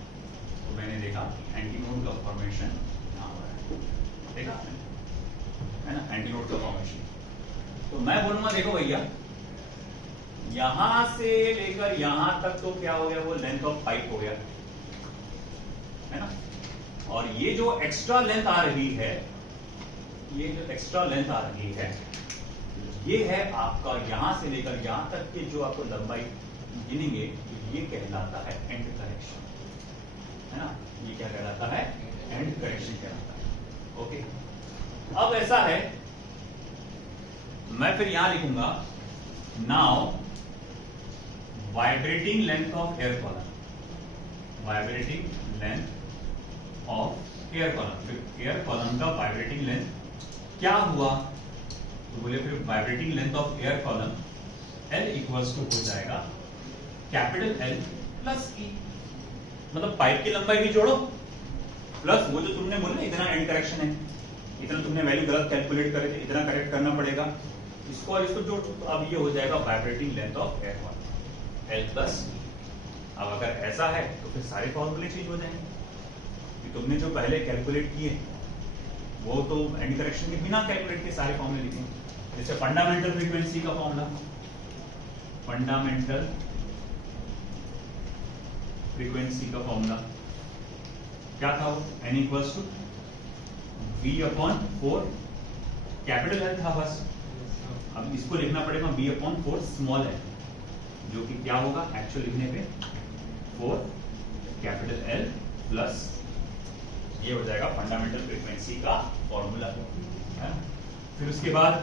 तो मैंने देखा एंटी नोड का फॉर्मेशन यहाँ हो रहा है, देखा है ना, एंटी नोड का फॉर्मेशन। तो मैं बोलूंगा देखो भैया यहां से लेकर यहां तक तो क्या हो गया, वो लेंथ ऑफ पाइप हो गया, है ना। और ये जो एक्स्ट्रा लेंथ आ रही है, ये जो एक्स्ट्रा लेंथ आ रही है, ये है आपका यहां से लेकर यहां तक के जो आपको लंबाई गिनेंगे, तो ये कहलाता है एंड करेक्शन। अब ऐसा है, मैं फिर यहां लिखूंगा now vibrating length of air column, vibrating length of air column. फिर एयर कॉलम का वाइब्रेटिंग लेंथ क्या हुआ, तो बोले फिर vibrating length of air column L equals to हो जाएगा कैपिटल L प्लस E, मतलब पाइप की लंबाई भी जोड़ो प्लस वो जो तुमने बोला इतना एंड करेक्शन है, इतना तुमने वैल्यू गलत कैलकुलेट करे थे, इतना करेक्ट करना पड़ेगा, इसको और इसको जोड़, तो अब ये हो जाएगा vibrating length of air column L plus E। अब अगर ऐसा है तो फिर सारे फॉर्मूले चेंज हो जाएंगे, कि तुमने जो पहले कैलकुलेट किए वो तो एंड करेक्शन के बिना कैलकुलेट के सारे फॉर्मूले लिखे। जैसे फंडामेंटल फ्रीक्वेंसी का फॉर्मूला, फंडामेंटल फ्रीक्वेंसी का फॉर्मूला क्या था वो, n equals to v upon 4 capital L था बस। अब इसको लिखना पड़ेगा v अपॉन 4 स्मॉल l, जो कि क्या होगा एक्चुअल लिखने पे 4 कैपिटल L प्लस ये हो जाएगा फंडामेंटल फ्रीक्वेंसी का फॉर्मूला। फिर उसके बाद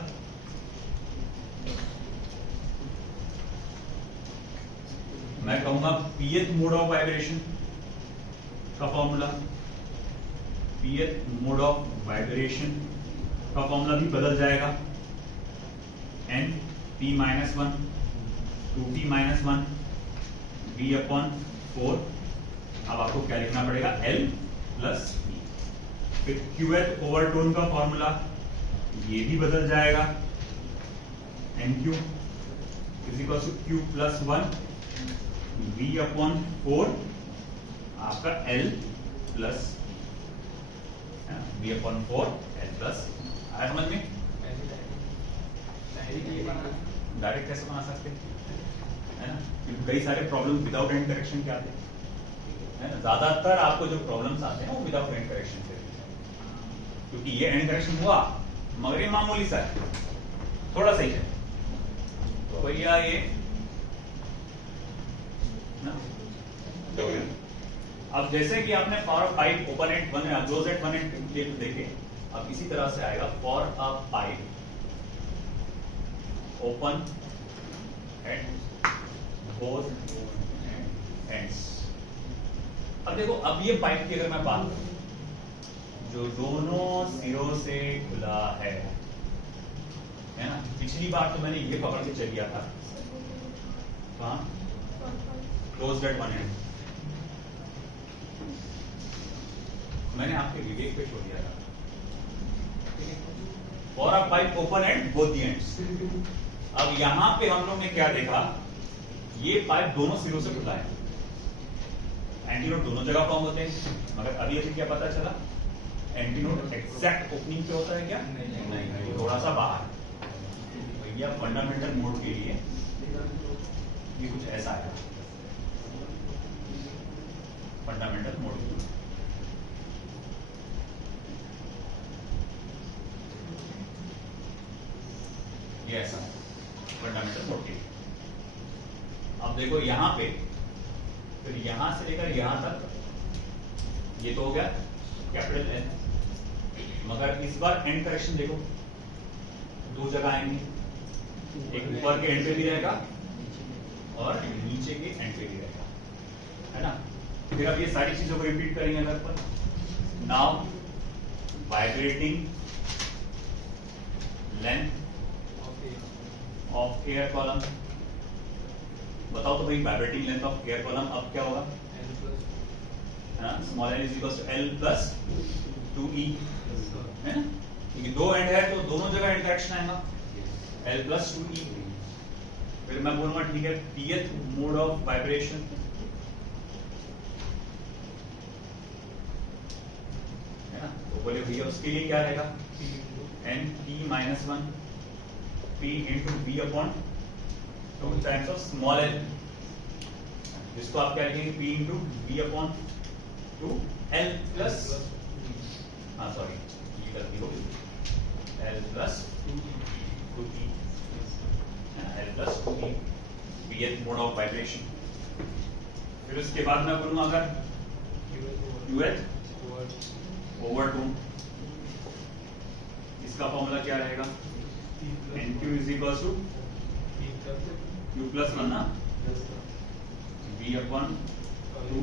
मैं कहूंगा pth मोड ऑफ वाइब्रेशन का formula, pth mode of vibration का फॉर्मूला भी बदल जाएगा, n p minus 1 2t minus 1 v upon 4। अब आपको क्या लिखना पड़ेगा L प्लस E। फिर qth ओवरटोन का फॉर्मूला ये भी बदल जाएगा, nq is equal to q plus 1 v upon 4 आपका L plus v upon 4 L plus. आया समझ में? डायरेक्ट कैसे बना सकते है ना, क्योंकि कई सारे प्रॉब्लम विदाउट एंड करेक्शन के आते हैं ना, ज्यादातर आपको जो प्रॉब्लम्स आते हैं वो विदाउट एंड करेक्शन के, क्योंकि ये एंड करेक्शन हुआ मगर ये मामूली सा है, थोड़ा सा ही है, तो भैया ये ना। अब जैसे कि आपने for a pipe open at one close at one at देखे, अब इसी तरह से आएगा for a pipe open at both ends. अब देखो, अब ये पाइप की अगर मैं बात करूं जो दोनों सिरों से खुला है ना, पिछली बार तो मैंने ये पकड़ के चल गया था कहां, क्लोज्ड एट वन एंड, मैंने आपके विवेक पे छोड़ दिया था, for a pipe open at both the ends. अब यहां पे हम लोग ने क्या देखा, ये पाइप दोनों सिरों से खुला है, एंटीनोड दोनों जगह फॉर्म होते हैं, मगर अभी अभी क्या पता चला, एंटीनोड एग्जैक्ट ओपनिंग पे होता है क्या, नहीं, थोड़ा सा बाहर। भैया फंडामेंटल मोड के लिए ये कुछ ऐसा है, फंडामेंटल मोड ये ऐसा है फंडामेंटल मोड के। अब देखो यहां पे, फिर यहां से लेकर यहां तक ये तो हो गया कैपिटल N, मगर इस बार एंड करेक्शन देखो, दो जगह आएंगे, एक ऊपर के एंड पे भी रहेगा और नीचे के एंड पे भी रहेगा, है ना। फिर अब ये सारी चीजों को रिपीट करेंगे अगर पर, now vibrating length of air column, बताओ तो भाई vibrating length of air column अब क्या होगा, small l is equal to L plus 2E, है ना, क्योंकि दो एंड है तो दोनों जगह एंड करेक्शन आएगा, L प्लस 2E। फिर मैं बोलूंगा ठीक है pth मोड ऑफ वाइब्रेशन, है ना, तो बोले भैया उसके लिए क्या रहेगा, n p minus 1 p into v upon 2 times of small l, जिसको आप क्या लिखेंगे p into v upon 2 l plus, हाँ सॉरी ये गलती हो गई, l plus 2e, L plus 2e, pth mode of vibration. फिर उसके बाद मैं बोलूंगा अगर qth ओवरटोन, इसका फॉर्मूला क्या रहेगा? NQ is equal to Q plus one ना, V upon 2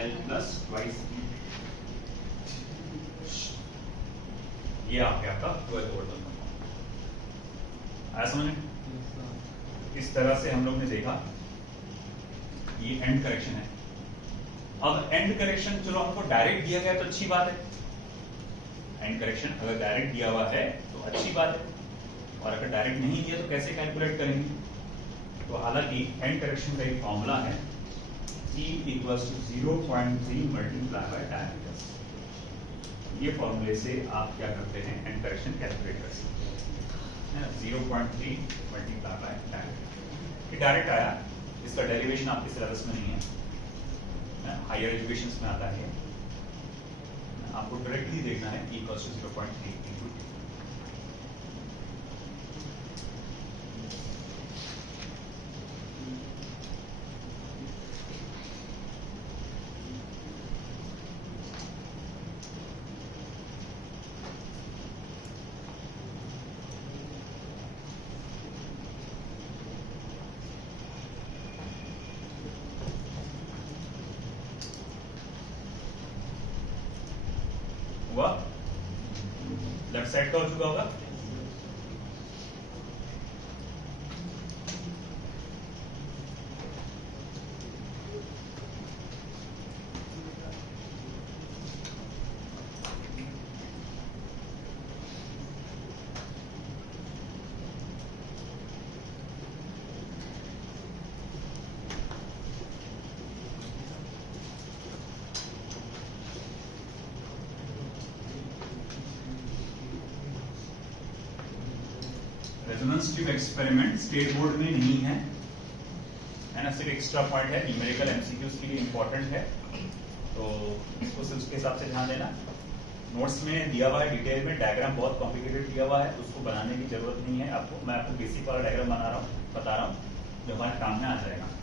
L plus twice. ये आपका 12 वोल्ट का आया समझ में? इस तरह से हम लोग ने देखा ये एंड करेक्शन है। अब एंड करेक्शन चलो हमको डायरेक्ट दिया गया तो अच्छी बात है, एंड करेक्शन अगर डायरेक्ट दिया हुआ है तो अच्छी बात है, और अगर डायरेक्ट नहीं दिया तो कैसे कैलकुलेट करेंगे? तो हालांकि एंड करेक्शन का एक फॉर्मूला है E equals to 0.3 multiply by diameter. ये फॉर्मूले से आप क्या करते हैं, एंड करेक्शन कैलकुलेट कर सकते हैं। 0.3 मल्टीप्लाई बाय डायमीटर। ये डायरेक्ट आया, इसका डेरिवेशन आपके सिलेबस में नहीं है, हायर एजुकेशन में आता है। आपको डायरेक्टली देखना है E equals to 0.3 into T। हुआ? लेफ्ट साइड का हो चुका होगा। Resonance tube experiment state board में नहीं है ना, सिर्फ एक्स्ट्रा पॉइंट है, न्यूमेरिकल एमसीक्यूज के लिए इंपॉर्टेंट है, तो इसको सिर्फ उसके हिसाब से ध्यान देना। नोट्स में दिया हुआ है डिटेल में, डायग्राम बहुत कॉम्प्लिकेटेड दिया हुआ है, उसको बनाने की जरूरत नहीं है आपको। मैं आपको बेसिक वाला डायग्राम बता रहा हूँ जो हमारे काम में आ जाएगा।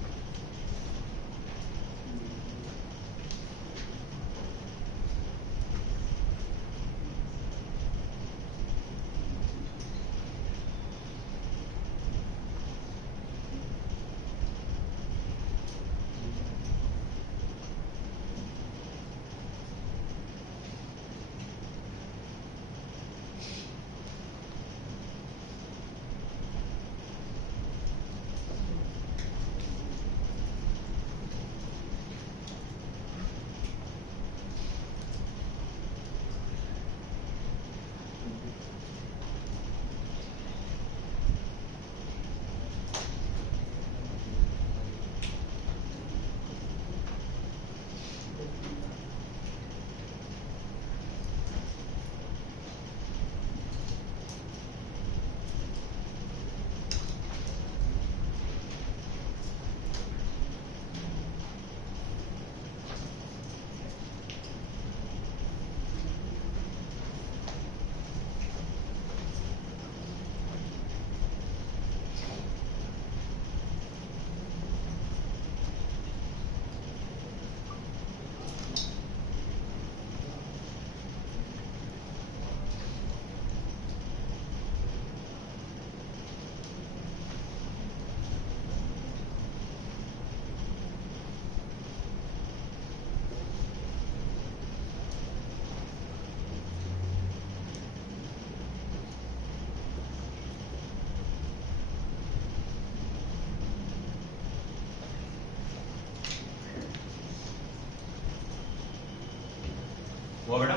हुआ बेटा?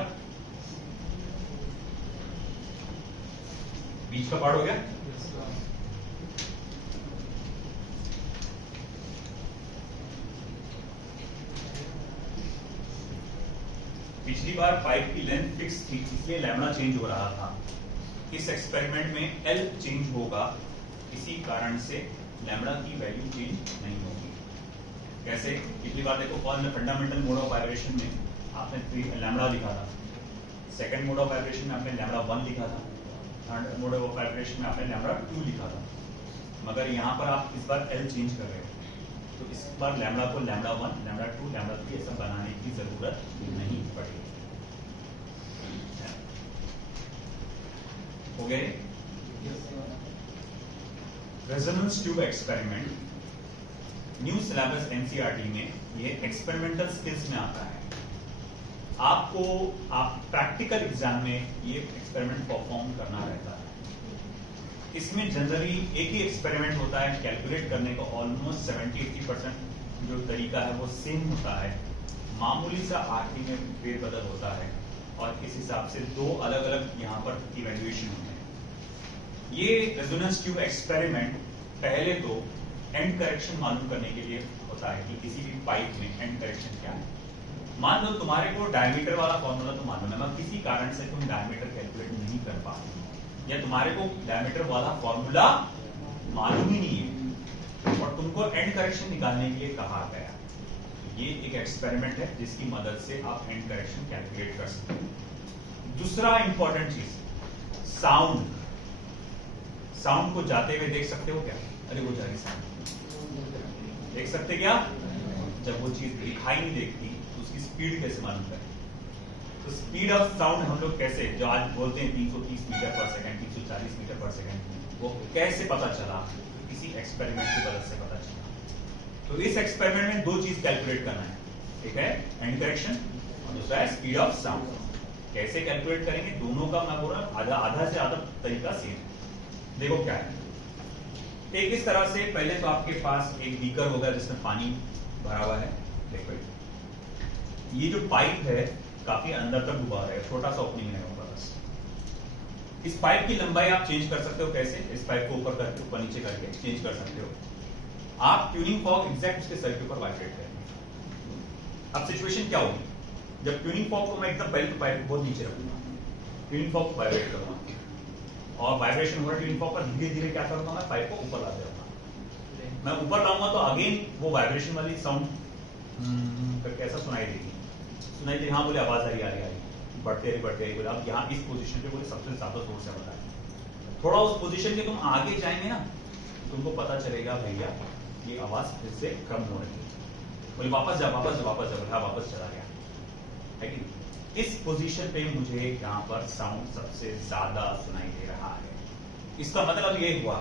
बीच का पार्ट हो गया? पिछली बार पाइप की लेंथ फिक्स थी, इसलिए लैम्डा चेंज हो रहा था। इस एक्सपेरिमेंट में एल चेंज होगा, इसी कारण से लैम्डा की वैल्यू चेंज नहीं होगी। कैसे? पिछली बार देखो फर्स्ट में फंडामेंटल मोड ऑफ वाइब्रेशन में आपने लैम्डा लिखा था, सेकंड मोड ऑफ वाइब्रेशन में आपने लैम्डा 1 लिखा था, थर्ड मोड ऑफ वाइब्रेशन में आपने लैम्डा 2 लिखा था। मगर यहाँ पर आप इस बार एल चेंज कर रहे हो, तो इस बार लैम्डा को लैम्डा 1, लैम्डा 2, लैम्डा 3 ऐसा बनाने की जरूरत नहीं पड़ेगी। हो गया? Resonance tube experiment new syllabus NCERT में ये एक्सपेरिमेंटल स्किल्स में आता है। आपको आप प्रैक्टिकल एग्जाम में ये एक्सपेरिमेंट परफॉर्म करना रहता है। इसमें जनरली एक ही एक्सपेरिमेंट होता है, कैलकुलेट करने का ऑलमोस्ट 70-80% जो तरीका है वो सेम होता है, मामूली सा आरटी में फेरबदल होता है और इस हिसाब से दो अलग अलग यहाँ पर इवेल्युएशन होते हैं। ये रेजोनेंस ट्यूब एक्सपेरिमेंट पहले तो एंड करेक्शन मालूम करने के लिए होता है कि किसी भी पाइप में एंड करेक्शन क्या है। मान लो तुम्हारे को डायमीटर वाला फॉर्मूला तो मालूम है, मगर किसी कारण से तुम डायमीटर कैलकुलेट नहीं कर पा रहे या तुम्हारे को डायमीटर वाला फॉर्मूला मालूम ही नहीं है और तुमको एंड करेक्शन निकालने के लिए कहा गया। ये एक एक्सपेरिमेंट है जिसकी मदद से आप एंड करेक्शन कैलकुलेट कर सकते हो। दूसरा इंपॉर्टेंट चीज, साउंड। साउंड को जाते हुए देख सकते हो क्या? अरे वो जा रही साउंड देख सकते क्या? जब वो चीज दिखाई नहीं देती तो उसकी स्पीड कैसे मालूम करें? तो स्पीड ऑफ साउंड हम लोग कैसे, जो आज बोलते हैं 330 मीटर पर सेकंड, 340 मीटर पर सेकंड, वो कैसे पता चला? किसी एक्सपेरिमेंट की मदद से पता चला। तो इस एक्सपेरिमेंट में दो चीज कैलकुलेट करना है, एक है एंड करेक्शन और दूसरा है स्पीड ऑफ साउंड। कैसे कैलकुलेट करेंगे? दोनों का मैं बोल रहा हूं आधा से आधा तरीका सेम। देखो क्या है, एक इस तरह से पहले तो आपके पास एक बीकर होगा जिसमें पानी भरा हुआ है लिक्विड। ये जो पाइप है काफी अंदर तक डूबा है, छोटा सा ओपनिंग है ऊपर बस। इस पाइप की लंबाई आप चेंज कर सकते हो कैसे? इस पाइप को ऊपर करके ऊपर नीचे करके चेंज कर सकते हो। आप ट्यूनिंग फॉर्क एग्जैक्ट उसके सर के ऊपर वाइब्रेट करेंगे। अब सिचुएशन क्या होगी? जब ट्यूनिंग फॉर्क को मैं एकदम पहले तो पाइप को बहुत नीचे रखूंगा, ट्यूनिंग फॉर्क को वाइब्रेट करूंगा और वाइब्रेशन हो रहा है ट्यूनिंग फॉर्क पर, धीरे धीरे क्या करूंगा मैं पाइप को ऊपर ला दूंगा। मैं ऊपर लाऊंगा तो अगेन वो वाइब्रेशन वाली साउंड कैसा सुनाई देगी? सुनाई दे, हाँ बोले आवाज आ रही बढ़ते रही बोले। अब यहाँ इस पोजीशन पे बोले सबसे ज्यादा जोर से बताए। थोड़ा उस पोजीशन के तुम आगे जाएंगे ना, तुमको पता चलेगा भैया ये आवाज फिर से कम हो रही है। बोले वापस जा, हाँ वापस चला गया है कि इस पोजीशन पे मुझे यहाँ पर साउंड सबसे ज्यादा सुनाई दे रहा है। इसका मतलब ये हुआ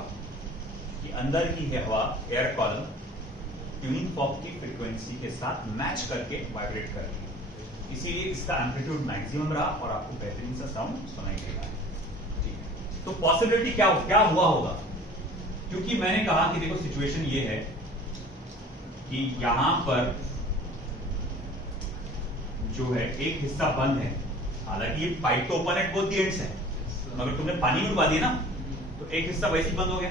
कि अंदर की हवा, एयर कॉलम ट्यूनिंग फॉर्क की फ्रीक्वेंसी के साथ मैच करके वाइब्रेट कर रही है, इसीलिए इसका एम्पलीट्यूड मैक्सिमम रहा और आपको बेहतरीन सा साउंड सुनाई देगा। ठीक है, तो पॉसिबिलिटी क्या हुआ होगा? क्योंकि मैंने कहा कि देखो सिचुएशन ये है कि यहां पर जो है एक हिस्सा बंद है, हालांकि ये पाइप तो open at both the ends है, मगर तुमने पानी में डुबा दिया ना तो एक हिस्सा वैसे ही बंद हो गया।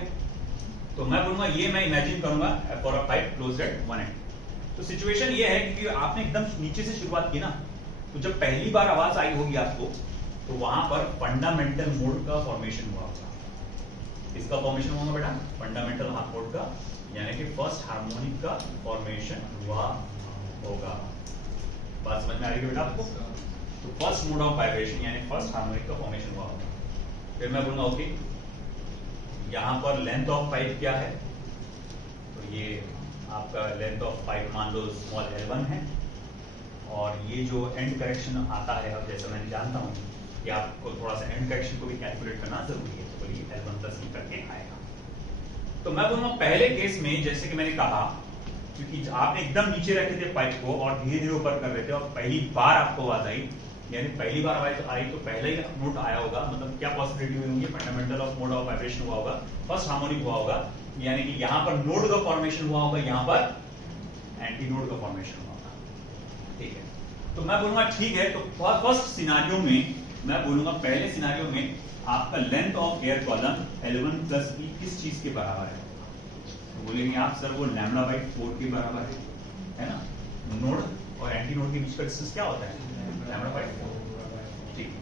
तो मैं बोलूंगा ये मैं इमेजिन करूंगा for a pipe closed eight one and. तो सिचुएशन ये है कि आपने एकदम नीचे से शुरुआत की ना, तो जब पहली बार आवाज आई होगी आपको तो वहां पर फंडामेंटल मोड का फॉर्मेशन हुआ होगा। इसका फॉर्मेशन होगा बेटा फंडामेंटल मोड का, यानी कि फर्स्ट हार्मोनिक का फॉर्मेशन हुआ होगा। बात समझ में आ रही है बेटा आपको? तो फर्स्ट मोड ऑफ वाइब्रेशन यानी फर्स्ट हार्मोनिक का फॉर्मेशन हुआ होगा। फिर मैं बोलूंगा ओके यहां पर लेंथ ऑफ पाइप क्या है? तो ये आपका लेंथ ऑफ पाइप मान लो स्मॉल L1 है और ये जो एंड करेक्शन आता है, अब जैसा मैं जानता हूं कि आपको थोड़ा सा एंड करेक्शन को भी कैलकुलेट करना जरूरी है, तो बोलिए L1 प्लस ही करके आएगा। तो मैं बोलूंगा पहले केस में जैसे कि मैंने कहा, क्योंकि आपने एकदम नीचे रखे थे पाइप को और धीरे धीरे ऊपर कर रहे थे और पहली बार आपको आवाज आई, यानी पहली बार आवाज आई तो पहले ही नोट आया होगा, मतलब क्या पॉसिबिलिटी हुई होंगी? Fundamental of mode of vibration हुआ होगा, फर्स्ट हार्मोनिक हुआ होगा, यानी कि यहां पर नोड का फॉर्मेशन हुआ होगा, यहां पर एंटी नोड का फॉर्मेशन हुआ होगा। ठीक है, तो मैं बोलूंगा ठीक है, तो फर्स्ट सिनारियो में मैं बोलूंगा पहले सिनारियो में आपका length of air column L1 plus b किस चीज के बराबर है? तो बोलेंगे आप सर वो λ/4 के बराबर है ना। नोड और एंटी नोड के बीच का डिस्टेंस क्या होता है? λ/4। ठीक है,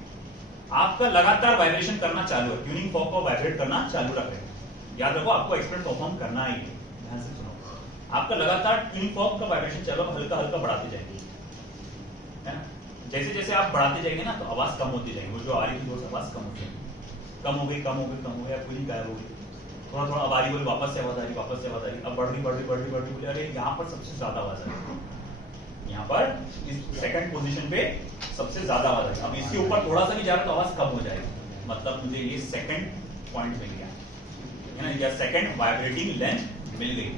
आपका लगातार वाइब्रेशन करना चालू है, ट्यूनिंग फॉर्क को वाइब्रेट करना चालू रखें। याद रखो आपको एक्सपेरिमेंट परफॉर्म करना ही है, ध्यान से सुनो। आपका लगातार ट्यूनिंग फॉर्क का वाइब्रेशन चलो, हल्का हल्का बढ़ाते जाएंगे, है ना। जैसे जैसे आप बढ़ाते जाएंगे ना तो आवाज कम होती जाएगी, वो जो आ रही थी वो आवाज कम हो जाएगी, कम हो गई पूरी गायब हो गई, थोड़ा थोड़ा आवाज बोले वापस से आवाज आ रही, अब बढ़ रही बोले अरे यहाँ पर सबसे ज्यादा आवाज आ रही, यहाँ पर इस सेकंड पोजीशन पे सबसे ज्यादा आवाज आ रही। अब इसके ऊपर थोड़ा सा भी जा रहा तो आवाज कम हो जाएगी। मतलब मुझे ये सेकंड पॉइंट मिल गया है ना, या सेकंड वाइब्रेटिंग लेंथ मिल गई।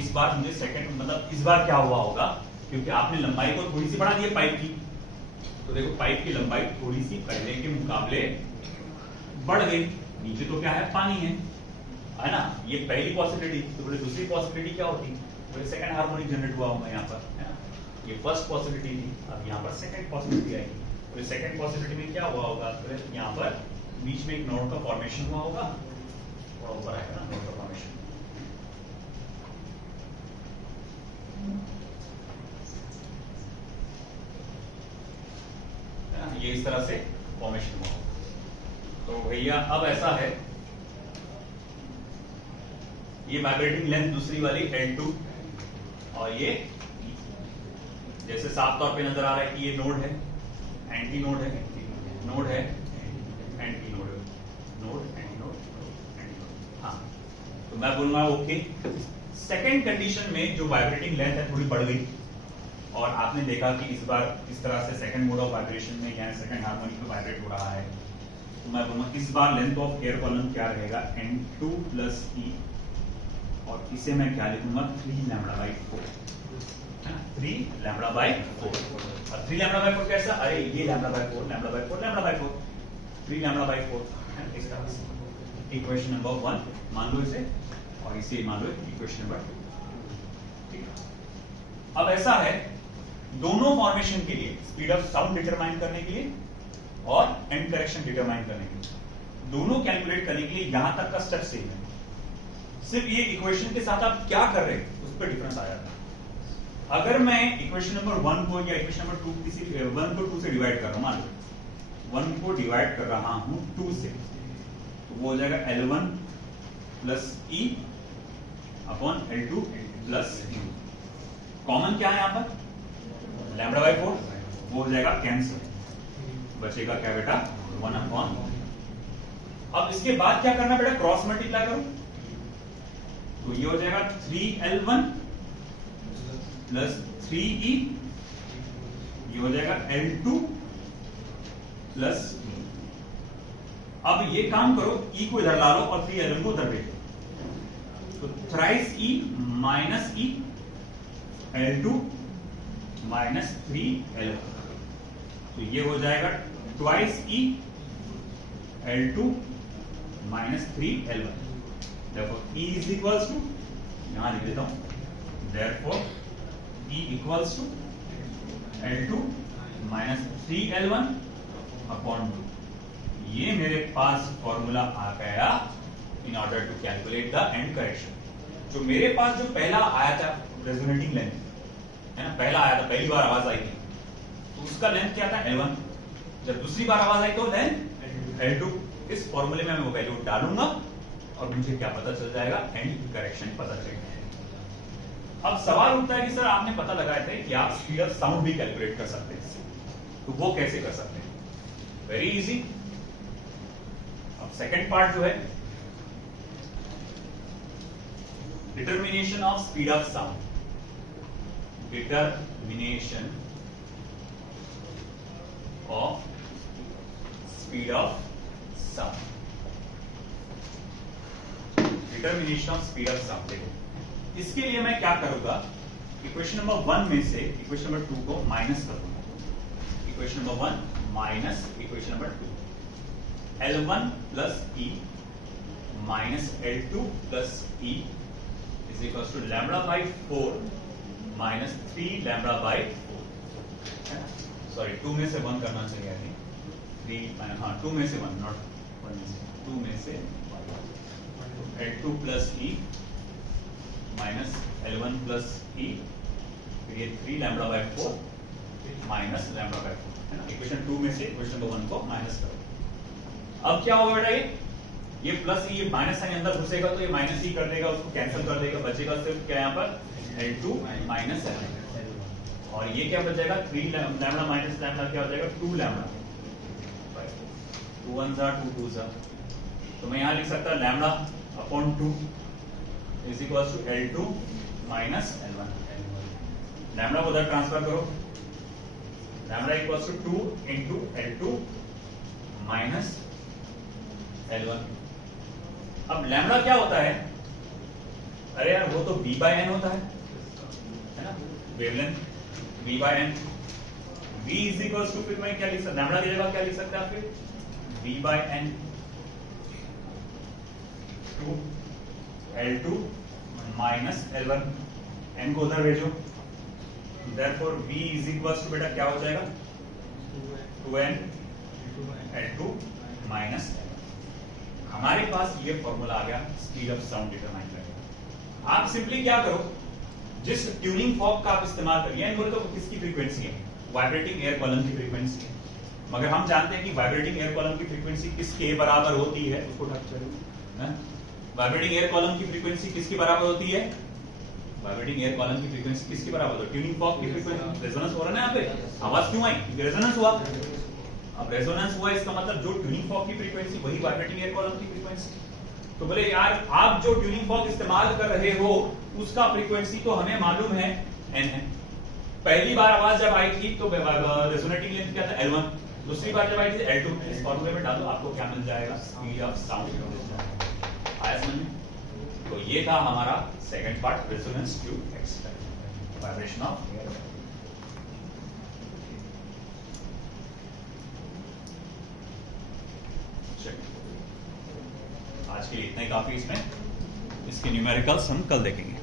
इस बार मुझे सेकंड मतलब इस बार क्या हुआ होगा, क्योंकि आपने लंबाई को थोड़ी सी बढ़ा दी है पाइप की, तो देखो पाइप की लंबाई थोड़ी सी पहले के मुकाबले बढ़ गई। नीचे तो क्या है, पानी है ना, ये पहली पॉसिबिलिटी। तो बोले दूसरी पॉसिबिलिटी क्या होती, बोले सेकंड हार्मोनिक जनरेट हुआ होगा यहाँ पर, है ना, ये फर्स्ट पॉसिबिलिटी थी, अब यहाँ पर सेकंड पॉसिबिलिटी आएगी। तो सेकंड पॉसिबिलिटी में क्या हुआ होगा, तो यहाँ पर बीच में एक नोड का फॉर्मेशन हुआ होगा, थोड़ा ऊपर आएगा ना नोड का फॉर्मेशन, ये इस तरह से फॉर्मेशन हुआ होगा। तो भैया अब ऐसा है, ये वाइब्रेटिंग लेंथ दूसरी वाली L2 और ये जैसे साफ तौर पे नजर आ रहा है कि ये नोड है, एंटी नोड है, नोड है, एंटी नोड है, node anti node, anti node. हाँ, तो मैं बोलूंगा ओके। सेकेंड कंडीशन में जो वाइब्रेटिंग लेंथ है थोड़ी बढ़ गई, और आपने देखा कि इस बार इस तरह से सेकंड मोड ऑफ वाइब्रेशन में या सेकंड हार्मोनिक में वाइब्रेट हो रहा है, तो मैं बोलूंगा इस बार लेंथ ऑफ एयर कॉलम क्या रहेगा, N2 प्लस E, और इसे मैं क्या लिखूंगा 3 λ/4, 3 λ/4। और 3 λ/4 कैसा, अरे ये λ/4 λ/4 λ/4, 3 λ/4 इस तरह से। इक्वेशन नंबर 1 मान लो इसे, और इसे मान लो इक्वेशन नंबर 2। ठीक है, अब ऐसा है, दोनों फॉर्मेशन के लिए स्पीड ऑफ साउंड डिटरमाइन करने के लिए और एंड करेक्शन डिटरमाइन करने के लिए, दोनों कैलकुलेट करने के लिए यहां तक का स्टेप सेम है, सिर्फ ये इक्वेशन के साथ आप क्या कर रहे हैं उस पर डिफरेंस आ जाता है। अगर मैं इक्वेशन नंबर 1 को या इक्वेशन नंबर 2 किसी 1 को 2 से डिवाइड कर रहा हूं, मान लो 1 को डिवाइड कर रहा हूं 2 से, तो वो हो जाएगा L1 plus E upon L2 plus U। Common क्या है यहां पर, λ/4, वो हो जाएगा कैंसिल, बचेगा क्या बेटा 1 अपॉन। अब इसके बाद क्या करना बेटा, क्रॉस मल्टीप्लाई करो, तो ये हो जाएगा 3L1 प्लस 3E, ये हो जाएगा L2 प्लस E। अब ये काम करो, E को इधर ला लो और 3L1 को उधर भेज दो, तो thrice E minus E, L2 minus 3L1, तो ये हो जाएगा twice E, L2 minus 3L1। Therefore, E is equals to, यहां लिख देता हूं, therefore E equals to L2 minus 3L1 upon 2। ये मेरे पास फॉर्मूला आ गया in order to calculate the end correction. जो मेरे पास जो पहला आया था रेजोनेटिंग लेंथ, है ना, पहला आया था, पहली बार आवाज आई थी, तो उसका लेंथ क्या था L1, जब दूसरी बार आवाज आई तो लेंथ L2। इस फॉर्मूले में मैं वो वैल्यू डालूंगा और मुझे क्या पता चल जाएगा, एंड करेक्शन पता चल जाएगा। अब सवाल उठता है कि सर आपने पता लगाया था कि आप स्पीड ऑफ साउंड भी कैलकुलेट कर सकते हैं, तो वो कैसे कर सकते हैं, वेरी इजी। अब सेकंड पार्ट जो है, determination of speed of sound, determination of speed of sound, determination of speed of sound. देखो इसके लिए मैं क्या करूंगा, इक्वेशन नंबर 1 में से इक्वेशन नंबर 2 को माइनस कर दूंगा, equation number 1 minus equation number 2, L1 plus E minus L2 plus E is equal to λ/4 minus 3 λ/4, sorry 2 में से 1 करना चाहिए, 3 हाँ 2 में से 1 नॉट 1 में से 2 में से L2 plus E minus L1 plus E, फिर ये 3 λ/4 माइनस λ/4, है ना। इक्वेशन 2 में से इक्वेशन नंबर 1 को माइनस करो। अब क्या होगा बेटा, ये प्लस E, ये माइनस साइन अंदर घुसेगा तो ये माइनस E कर देगा, उसको कैंसिल कर देगा, बचेगा सिर्फ क्या यहाँ पर L2 माइनस L, और ये क्या बचेगा 3 लैम्डा माइनस लैम्डा क्या हो जाएगा 2 लैम्डा, 2 1 2 2 सा, तो मैं यहाँ लिख सकता lambda upon 2 is equal to L2 minus L1। Lambda को उधर ट्रांसफर करो, lambda equal to 2 into L2 minus L1। अब लैम्बडा क्या होता है? अरे यार वो तो V बाय एन होता है ना, wavelength V by n. V is equal to, फिर मैं क्या लिख सकता, लैम्बडा की जगह क्या लिख सकते हैं आप फिर? V by n to L2 minus L1, n को उधर भेजो, therefore V is equal to बेटा क्या हो जाएगा? 2n L2 minus L1। हमारे पास ये फॉर्मूला आ गया स्पीड ऑफ साउंड डिटरमाइन करेगा। आप सिंपली क्या करो, जिस ट्यूनिंग फॉर्क का आप इस्तेमाल करिए, बोले तो किसकी फ्रीक्वेंसी है? वाइब्रेटिंग एयर कॉलम की फ्रीक्वेंसी है। मगर हम जानते हैं कि वाइब्रेटिंग एयर कॉलम की फ्रीक्वेंसी किसके बराबर होती है? उसको टच करो। वाइब्रेटिंग एयर कॉलम की फ्रीक्वेंसी किसके बराबर होती है? वाइब्रेटिंग एयर कॉलम की फ्रीक्वेंसी किसके बराबर होती है? ट्यूनिंग फॉर्क की फ्रीक्वेंसी। रेजोनेंस हो रहा है ना यहाँ पे, आवाज क्यों आई? क्योंकि रेजोनेंस हुआ। अब रेजोनेंस हुआ इसका मतलब जो ट्यूनिंग फॉर्क की फ्रीक्वेंसी वही वाइब्रेटिंग एयर कॉलम की फ्रीक्वेंसी। तो बोले यार आप जो ट्यूनिंग फॉर्क इस्तेमाल कर रहे हो उसका फ्रीक्वेंसी तो हमें मालूम है n है। पहली बार आवाज जब आई थी तो रेजोनेटिंग लेंथ क्या था? L1। दूसरी बार जब आई थी L2। इस फॉर्मूले में डालो, आपको क्या मिल जाएगा? Speed of sound. आया समझ में? तो ये था हमारा second part, resonance tube experiment, vibration of air. आज के लिए इतना ही काफी। इसमें इसके न्यूमेरिकल्स हम कल देखेंगे।